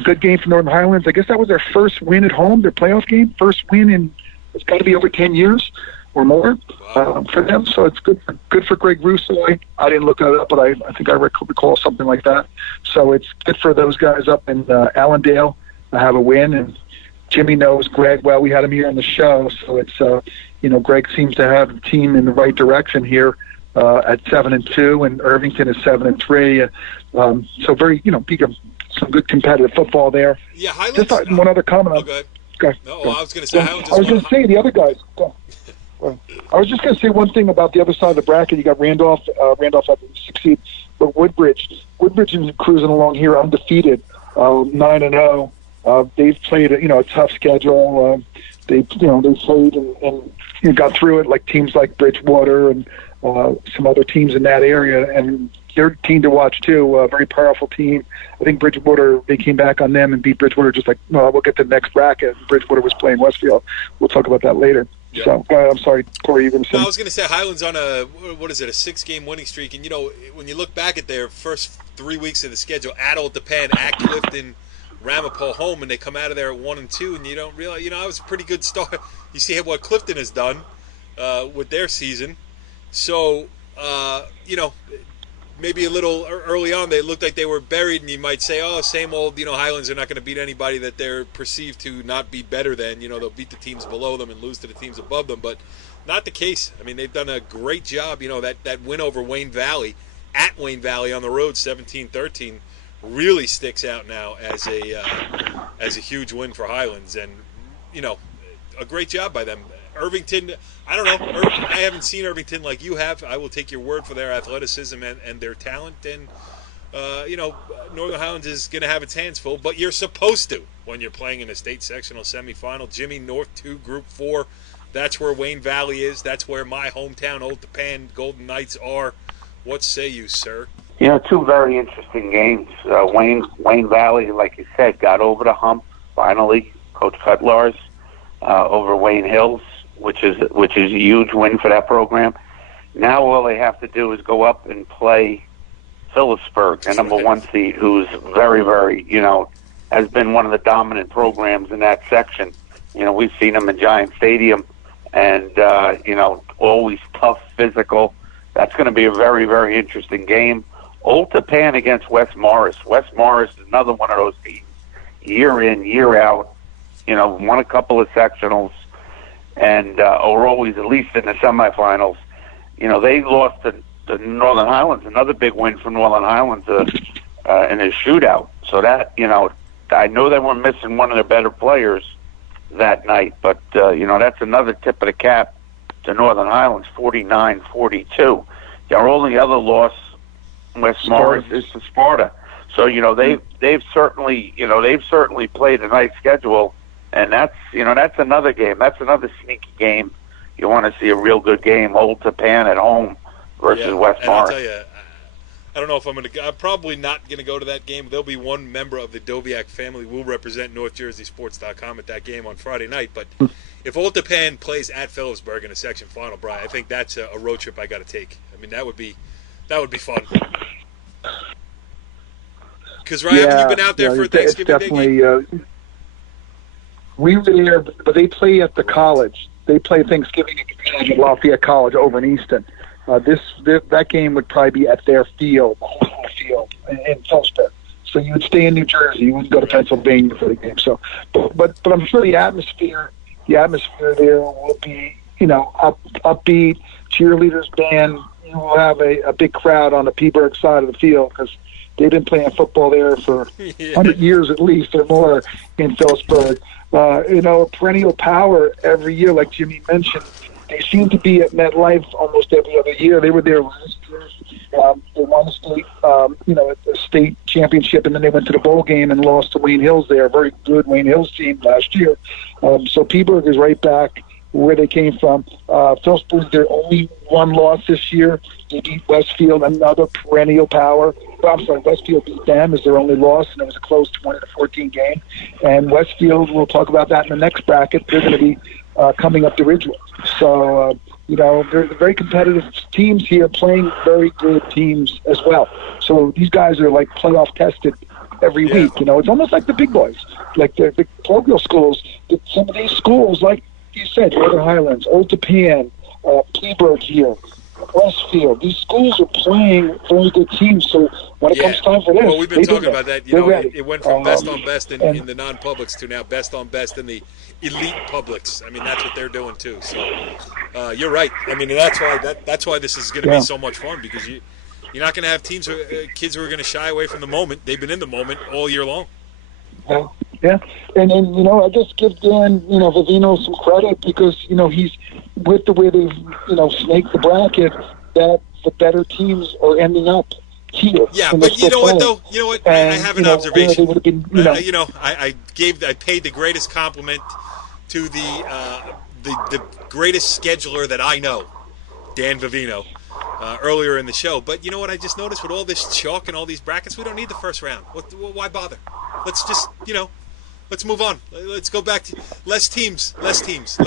good game for Northern Highlands. I guess that was their first win at home, their playoff game. First win in, it's got to be over 10 years or more for them. So it's good for Greg Russo. I didn't look that up, but I think I recall something like that. So it's good for those guys up in Allendale to have a win. And Jimmy knows Greg well. We had him here on the show. So it's, Greg seems to have the team in the right direction here at 7-2, and Irvington is 7-3. So very, some good competitive football there. Yeah, Highlands. Just one other comment. Oh, go ahead. No, I was going to say Highlands. I was going to say the other guys. I was just going to say one thing about the other side of the bracket. You got Randolph. Randolph had to succeed, but Woodbridge is cruising along here undefeated, 9-0. They've played a tough schedule. They played and got through it like teams like Bridgewater and some other teams in that area, and they're a team to watch too. A very powerful team. I think Bridgewater, they came back on them and beat Bridgewater just like, we'll get to the next bracket. Bridgewater was playing Westfield. We'll talk about that later. Yeah. So, I'm sorry, Corey, you were going to say. No, I was going to say Highlands on a 6-game winning streak. And, when you look back at their first 3 weeks of the schedule, at Old Tappan, at Clifton, Ramapo home, and they come out of there at 1-2, and you don't realize, that was a pretty good start. You see what Clifton has done with their season. So, maybe a little early on they looked like they were buried, and you might say, same old, Highlands are not going to beat anybody that they're perceived to not be better than. They'll beat the teams below them and lose to the teams above them, but not the case. I mean, they've done a great job. That win over Wayne Valley, at Wayne Valley on the road, 17-13, really sticks out now as a huge win for Highlands, and a great job by them. Irvington, I don't know. I haven't seen Irvington like you have. I will take your word for their athleticism and their talent, and Northern Highlands is going to have its hands full, but you're supposed to when you're playing in a state sectional semifinal. Jimmy, North 2, Group 4. That's where Wayne Valley is. That's where my hometown, Old Tappan Golden Knights are. What say you, sir? Two very interesting games. Wayne Valley, like you said, got over the hump finally. Coach Cutlars over Wayne Hills, which is a huge win for that program. Now all they have to do is go up and play Phillipsburg, the number 1 seed, who's very, very, has been one of the dominant programs in that section. We've seen them in Giant Stadium, and always tough, physical. That's going to be a very, very interesting game. Old Tappan against West Morris. West Morris is another one of those teams, year in, year out. Won a couple of sectionals, and or always at least in the semifinals. They lost to Northern Highlands, another big win for Northern Highlands in a shootout. So that, I know they were missing one of their better players that night, but that's another tip of the cap to Northern Highlands, 49-42. Their only other loss, West Morris, is to Sparta. So they've certainly played a nice schedule, and that's another game. That's another sneaky game. You want to see a real good game. Old Tappan at home versus West Morris. I'll tell you, I don't know if I'm probably not going to go to that game. There'll be one member of the Doviak family will represent NorthJerseySports.com at that game on Friday night. But if Old Tappan plays at Phillipsburg in a section final, Brian, I think that's a road trip I got to take. I mean, that would be fun. Because Ryan, haven't you been out there for Thanksgiving Day game? We were there, but they play at the college. They play Thanksgiving at Lafayette College over in Easton. That game would probably be at their field, the whole field in Phillipsburg. So you would stay in New Jersey. You wouldn't go to Pennsylvania for the game. So, but I'm sure the atmosphere there will be, upbeat, cheerleaders, band. You will have a big crowd on the Peaburg side of the field because they've been playing football there for 100 years at least or more in Phillipsburg. Perennial power every year, like Jimmy mentioned. They seem to be at MetLife almost every other year. They were there last year. They won a state championship, and then they went to the bowl game and lost to Wayne Hills. They are a very good Wayne Hills team last year. So Peaburg is right back where they came from. Phillipsburg, their only one loss this year. They beat Westfield, another perennial power. Westfield beat them as their only loss, and it was a close 20-14 game. And Westfield, we'll talk about that in the next bracket. They're going to be coming up to Ridgewood. So, they're very competitive teams here playing very good teams as well. So these guys are like playoff tested every week. It's almost like the big boys, like the parochial schools. Some of these schools, like you said, Northern Highlands, Old Tappan, Peaburg here, Westfield. These schools are playing very good teams. So when it comes time for this, we've been talking about that. It went from best on best in the non-publics to now best on best in the elite publics. I mean, that's what they're doing too. So you're right. I mean, that's why this is going to be so much fun, because you're not going to have teams kids who are going to shy away from the moment. They've been in the moment all year long. Yeah, and I just give Dan, Vivino some credit because, he's with the way they've, snaked the bracket, that the better teams are ending up here. Yeah, but you know what though? You know what? I have an observation. I paid the greatest compliment to the greatest scheduler that I know, Dan Vivino, earlier in the show. But you know what I just noticed with all this chalk and all these brackets, we don't need the first round. Why bother? Let's just, let's move on. Let's go back to less teams, less games,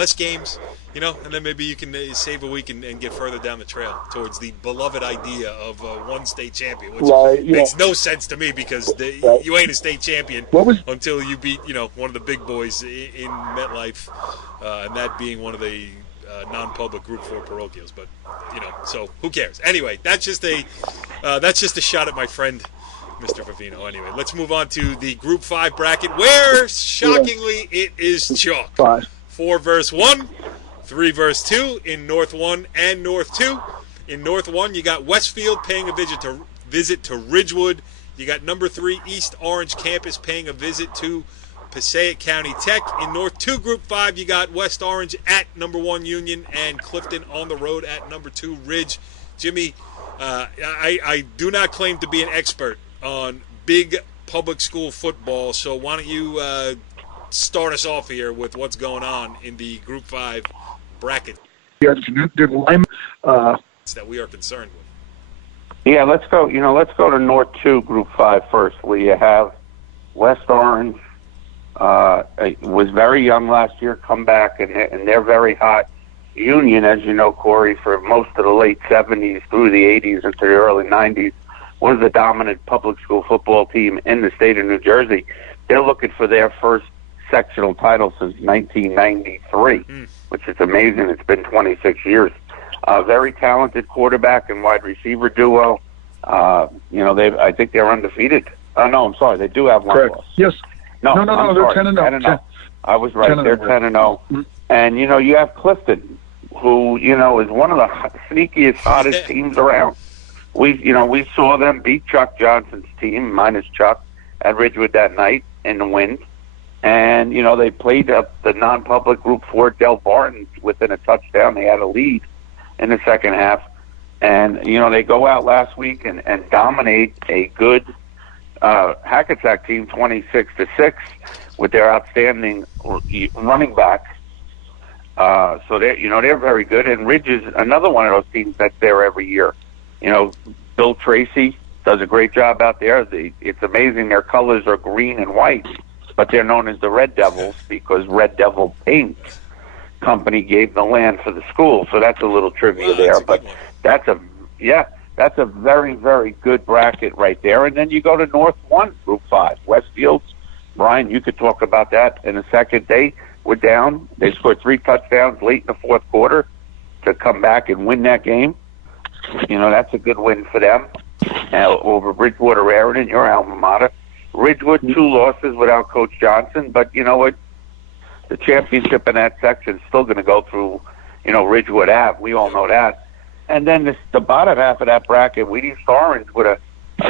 and then maybe you can save a week and get further down the trail towards the beloved idea of one state champion, which makes no sense to me because you ain't a state champion until you beat, one of the big boys in MetLife, and that being one of the non-public Group 4 parochials. But, so who cares? Anyway, that's just a shot at my friend, Mr. Vivino. Anyway, let's move on to the Group 5 bracket where, shockingly, it is chalk. 4 versus 1, 3 versus 2 in North 1 and North 2. In North 1, you got Westfield paying a visit to Ridgewood You got number 3 East Orange Campus paying a visit to Passaic County Tech. In North 2 Group 5, you got West Orange at number 1 Union and Clifton on the road at number 2 Ridge. Jimmy, I do not claim to be an expert on big public school football, so why don't you start us off here with what's going on in the Group 5 bracket that we are concerned with. Yeah, let's go. Let's go to North 2 Group 5 first, where you have West Orange. Was very young last year, come back, and they're very hot. Union, as you know, Corey, for most of the late 70s through the 80s into the early 90s, was the dominant public school football team in the state of New Jersey. They're looking for their first sectional title since 1993, which is amazing. It's been 26 years. Very talented quarterback and wide receiver duo. I think they're undefeated. No, I'm sorry. They do have one loss. Yes. No, they're 10-0. I was right. They're 10-0. And, you have Clifton, who, is one of the sneakiest, hottest teams around. We saw them beat Chuck Johnson's team, minus Chuck, at Ridgewood that night in the wind. And, they played up the non-public Group 4 Del Barton within a touchdown. They had a lead in the second half. And, they go out last week and dominate a good Hackensack team 26-6 with their outstanding running back. So they're very good. And Ridge is another one of those teams that's there every year. Bill Tracy does a great job out there. It's amazing. Their colors are green and white, but they're known as the Red Devils because Red Devil Paint Company gave the land for the school. So that's a little trivia there. But that's a very, very good bracket right there. And then you go to North 1, Group 5, Westfield. Brian, you could talk about that in a second. They were down. They scored 3 touchdowns late in the fourth quarter to come back and win that game. That's a good win for them over Bridgewater Raritan, your alma mater. Ridgewood, 2 losses without Coach Johnson, but you know what? The championship in that section is still going to go through, Ridgewood Ave. We all know that. And then the bottom half of that bracket, East Orange would have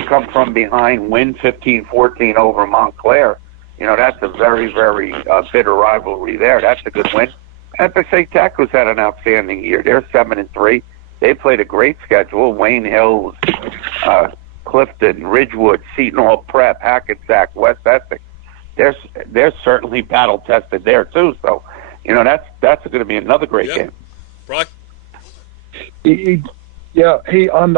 come from behind, win 15-14 over Montclair. That's a very, very bitter rivalry there. That's a good win. And Passaic Tech has had an outstanding year. They're 7-3. They played a great schedule. Wayne Hills, Clifton, Ridgewood, Seton Hall Prep, Hackensack, West Essex. They're certainly battle tested there too. So, that's going to be another great game. Brock? Yeah. Hey, on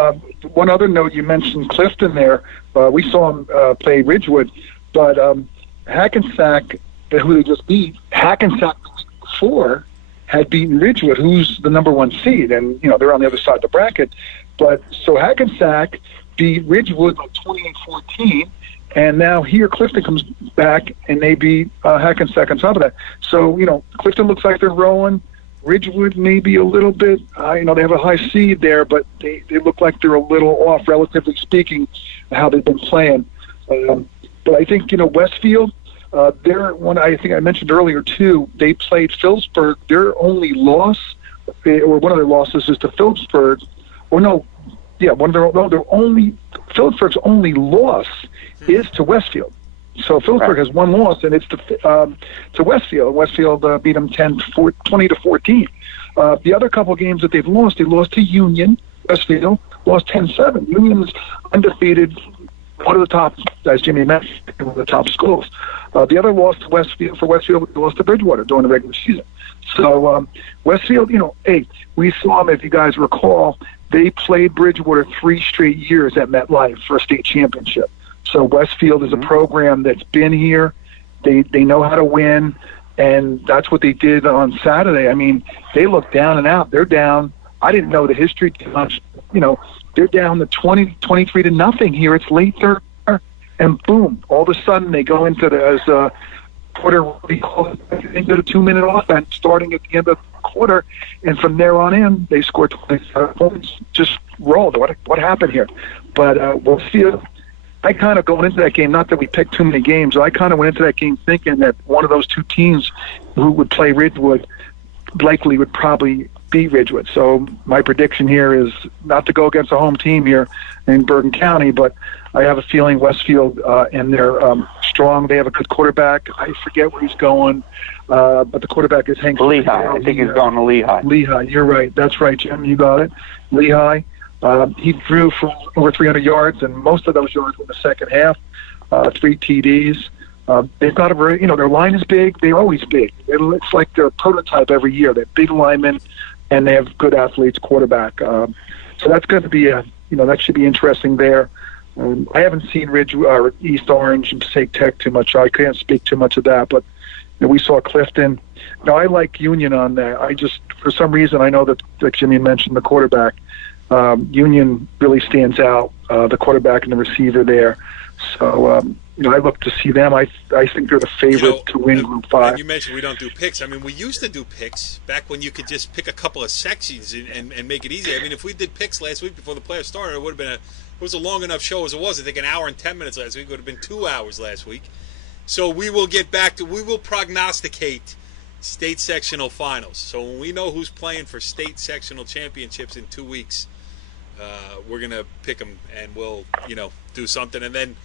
one other note, you mentioned Clifton there. We saw him play Ridgewood, but Hackensack, who they just beat, Hackensack before had beaten Ridgewood, who's the number 1 seed, and they're on the other side of the bracket. But so Hackensack beat Ridgewood by 28-14, and now here Clifton comes back and they beat Hackensack on top of that. So Clifton looks like they're rolling. Ridgewood maybe a little bit. They have a high seed there, but they look like they're a little off, relatively speaking, how they've been playing. But I think Westfield. They're one. I think I mentioned earlier too. They played Phillipsburg. Their only loss, or one of their losses, is to Phillipsburg. Phillipsburg's only loss is to Westfield. So Phillipsburg has 1 loss, and it's to Westfield. Westfield beat them 20-14. The other couple of games that they lost to Union. Westfield lost 10-7. Union's undefeated. One of the top, as Jimmy mentioned, one of the top schools. The other loss to Westfield, they lost to Bridgewater during the regular season. So Westfield, we saw them, if you guys recall, they played Bridgewater 3 straight years at MetLife for a state championship. So Westfield is a program that's been here. They know how to win, and that's what they did on Saturday. I mean, they look down and out. They're down. I didn't know the history too much. They're down to 23-0 here. It's late third, and boom! All of a sudden they go into the quarter. Into the 2-minute offense, starting at the end of the quarter, and from there on in, they scored 27 points. Just rolled. What happened here? But we'll see. I kind of going into that game. Not that we picked too many games. I kind of went into that game thinking that one of those 2 teams who would play Ridgewood likely would probably beat Ridgewood. So my prediction here is not to go against a home team here in Bergen County, but I have a feeling Westfield, and they're strong. They have a good quarterback. I forget where he's going, but the quarterback is Hank. Lehigh. I think he's going to Lehigh. Lehigh, you're right. That's right, Jim. You got it. Lehigh. He threw for over 300 yards, and most of those yards were in the second half. 3 TDs. They've got a very, their line is big. They're always big. It's like they're a prototype every year. They're big linemen, and they have good athletes, quarterback. So that's going to be that should be interesting there. I haven't seen East Orange and Passaic Tech too much. I can't speak too much of that, but we saw Clifton. I like Union on that. I just, for some reason, I know that, like Jimmy mentioned, the quarterback. Union really stands out, the quarterback and the receiver there. So, I look to see them. I think they're the favorite to win Group 5. And you mentioned we don't do picks. I mean, we used to do picks back when you could just pick a couple of sections and make it easy. I mean, if we did picks last week before the playoffs started, it would have been it was a long enough show as it was. I think an hour and 10 minutes last week. It would have been 2 hours last week. So we will get back to, we will prognosticate state sectional finals. So when we know who's playing for state sectional championships in 2 weeks, we're going to pick them and we'll, do something. And then,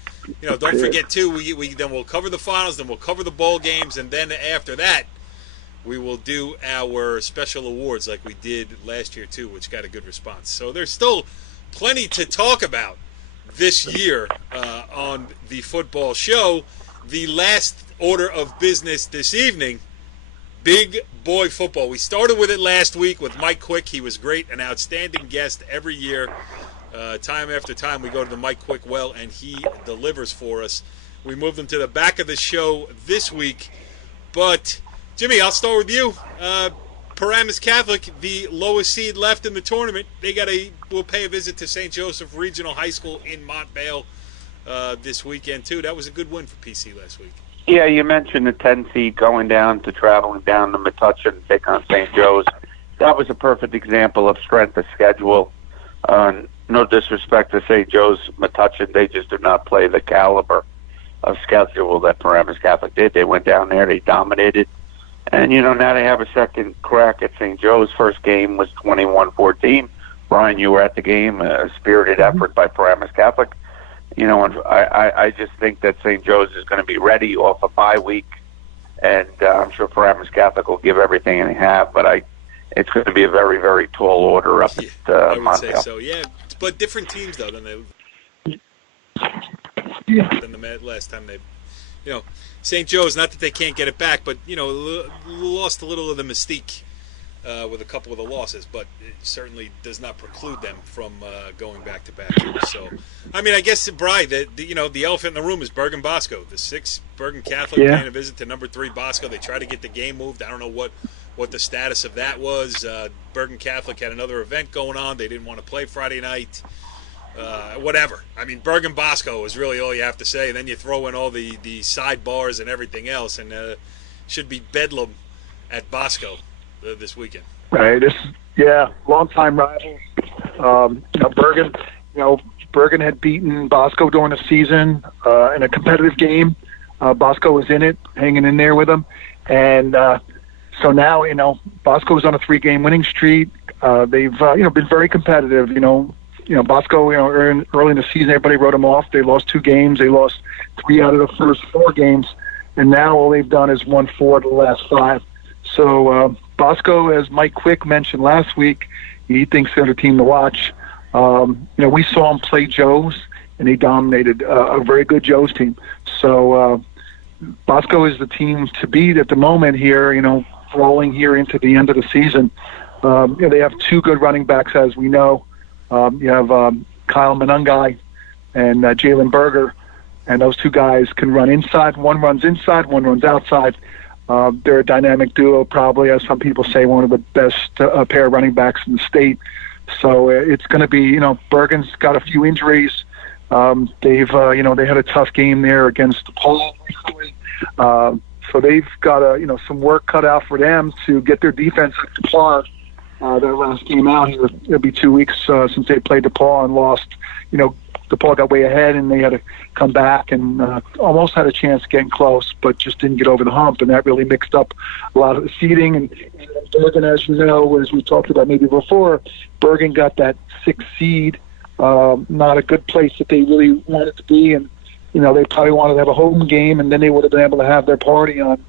don't forget too, then we'll cover the finals, then we'll cover the bowl games. And then after that, we will do our special awards like we did last year too, which got a good response. So there's still plenty to talk about this year on the football show. The last order of business this evening, big boy football. We started with it last week with Mike Quick. He was great, an outstanding guest every year. Time after time we go to the Mike Quick well, and he delivers for us. We moved him to the back of the show this week. But, Jimmy, I'll start with you. Paramus Catholic, the lowest seed left in the tournament, will pay a visit to St. Joseph Regional High School in Montvale this weekend, too. That was a good win for PC last week. Yeah, you mentioned the 10 seed traveling down to Metuchen and take on St. Joe's. That was a perfect example of strength of schedule. No disrespect to St. Joe's, Metuchen, they just do not play the caliber of schedule that Paramus Catholic did. They went down there, they dominated. And, now they have a second crack at St. Joe's. First game was 21-14. Brian, you were at the game, a spirited effort by Paramus Catholic. And I just think that St. Joe's is going to be ready off a bye week. And I'm sure Paramus Catholic will give everything they have. But it's going to be a very, very tall order up at I would Montvale. say so, yeah. But different teams, though, than the last time they... St. Joe's, not that they can't get it back, but, lost a little of the mystique with a couple of the losses, but it certainly does not preclude them from going back-to-back. So, I mean, I guess, Brian, the elephant in the room is Bergen Bosco. The 6th Bergen Catholic paying a visit to number 3 Bosco. They tried to get the game moved. I don't know what the status of that was. Bergen Catholic had another event going on. They didn't want to play Friday night. Whatever. I mean, Bergen Bosco is really all you have to say. And then you throw in all the sidebars and everything else, and should be bedlam at Bosco this weekend. Right. Long-time rivals. Bergen had beaten Bosco during the season in a competitive game. Bosco was in it, hanging in there with them, and so now Bosco is on a 3-game winning streak. They've been very competitive. Bosco, early in the season, everybody wrote them off. They lost 2 games. They lost 3 out of the first 4 games. And now all they've done is won 4 of the last 5. So Bosco, as Mike Quick mentioned last week, he thinks they're the team to watch. We saw them play Joe's, and they dominated a very good Joe's team. So Bosco is the team to beat at the moment here, rolling here into the end of the season. They have 2 good running backs, as we know. You have Kyle Menungai and Jalen Berger, and those 2 guys can run inside. One runs inside, one runs outside. They're a dynamic duo, probably, as some people say, one of the best pair of running backs in the state. So it's going to be, Bergen's got a few injuries. They've, they had a tough game there against DePaul recently. So they've got some work cut out for them to get their defense up to par. Their last game out here, it'll be 2 weeks since they played DePaul and lost. DePaul got way ahead, and they had to come back and almost had a chance of getting close, but just didn't get over the hump, and that really mixed up a lot of the seeding. And Bergen, as you know, as we talked about maybe before, Bergen got that 6th seed not a good place that they really wanted to be, and they probably wanted to have a home game, and then they would have been able to have their party on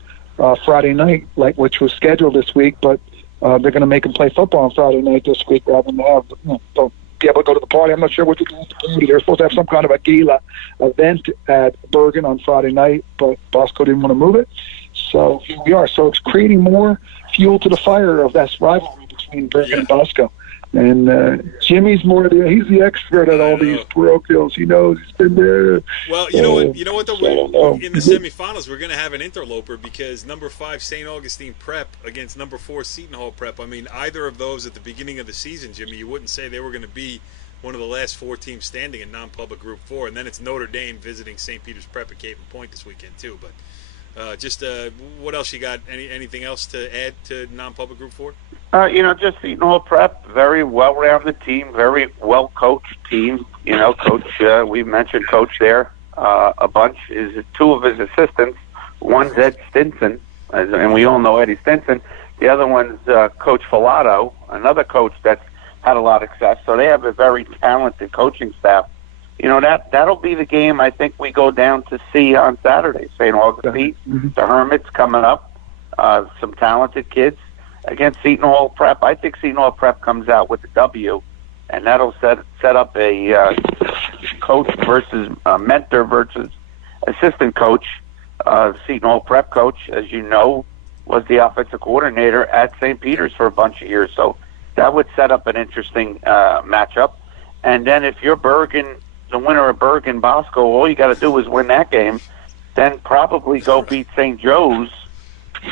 Friday night, which was scheduled this week. But they're going to make them play football on Friday night this week rather than have be able to go to the party. I'm not sure what they're doing with the party. They're supposed to have some kind of a gala event at Bergen on Friday night, but Bosco didn't want to move it. So here we are. So it's creating more fuel to the fire of that rivalry between Bergen and Bosco. And Jimmy's he's the expert at all these parochials. He knows, he's been there. Well, you know what though, in the semifinals we're going to have an interloper because number 5 St. Augustine Prep against number 4 Seton Hall Prep. I mean, either of those at the beginning of the season, Jimmy, you wouldn't say they were going to be one of the last 4 teams standing in non-public Group 4. And then it's Notre Dame visiting St. Peter's Prep at Cape Point this weekend too. But what else you got? Anything else to add to non-public Group 4? Just Seton Hall Prep, very well-rounded team, very well-coached team. Coach, we've mentioned Coach there a bunch. Is 2 of his assistants. One's Ed Stinson, and we all know Eddie Stinson. The other one's Coach Filato, another coach that's had a lot of success. So they have a very talented coaching staff. That'll be the game I think we go down to see on Saturday. St. Augustine, the Hermits coming up, some talented kids against Seton Hall Prep. I think Seton Hall Prep comes out with a W, and that'll set up a coach versus mentor versus assistant coach. Seton Hall Prep coach, as you know, was the offensive coordinator at St. Peter's for a bunch of years. So that would set up an interesting matchup. And then if you're Bergen, the winner of Bergen Bosco, all you got to do is win that game, then probably go beat St. Joe's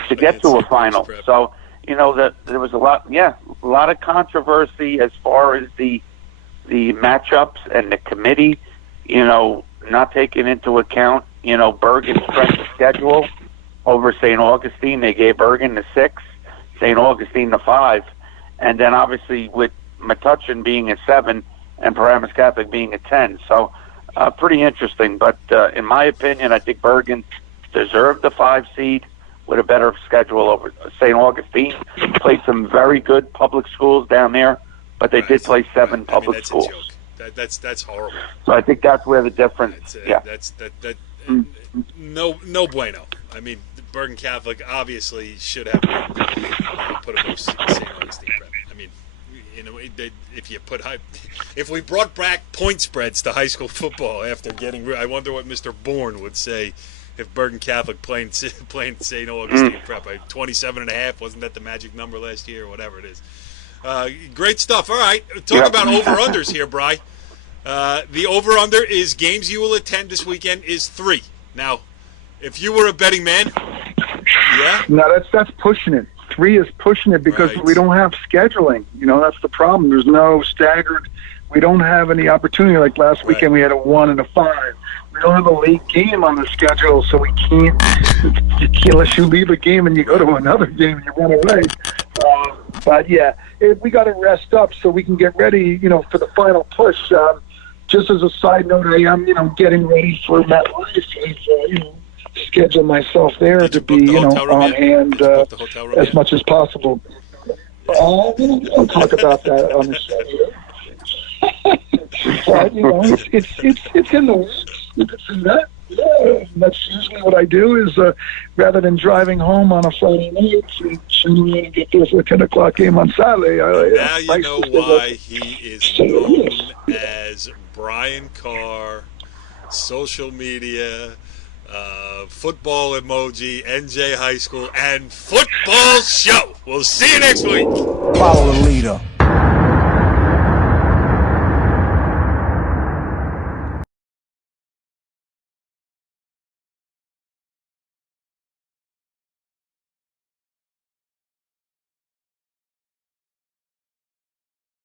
to get to a final. So, that there was a lot of controversy as far as the matchups and the committee, not taking into account, Bergen's strength of schedule over St. Augustine. They gave Bergen the 6, St. Augustine the 5, and then obviously with Metuchen being a 7 and Paramus Catholic being a 10. So pretty interesting. But in my opinion, I think Bergen deserved the 5 seed with a better schedule over St. Augustine. Played some very good public schools down there, but they did play 7 public schools. That's horrible. So I think that's where the difference. No bueno. I mean, Bergen Catholic obviously should have put above St. Augustine Prep. I mean, if we brought back point spreads to high school football after I wonder what Mr. Bourne would say if Bergen Catholic playing St. Augustine Prep. 27.5, wasn't that the magic number last year or whatever it is? Great stuff. All right, talk about over-unders here, Bri. The over-under is games you will attend this weekend is 3. Now, if you were a betting man, no, that's pushing it. 3 is pushing it because we don't have scheduling. That's the problem. There's no staggered. We don't have any opportunity. Like last weekend, we had a 1 and a 5. We don't have a late game on the schedule, so we can't unless you leave a game and you go to another game and you run away. But we got to rest up so we can get ready, for the final push. Just as a side note, I am, getting ready for MetLife. Schedule myself there to be, on hand as much as possible. I'll talk about that on the show. But, it's in the works. That's usually what I do is rather than driving home on a Friday night and get there for a 10 o'clock game on Saturday. Now you know why he is known as Brian Carr, social media, football emoji, NJ High School, and football show. We'll see you next week. Follow the leader.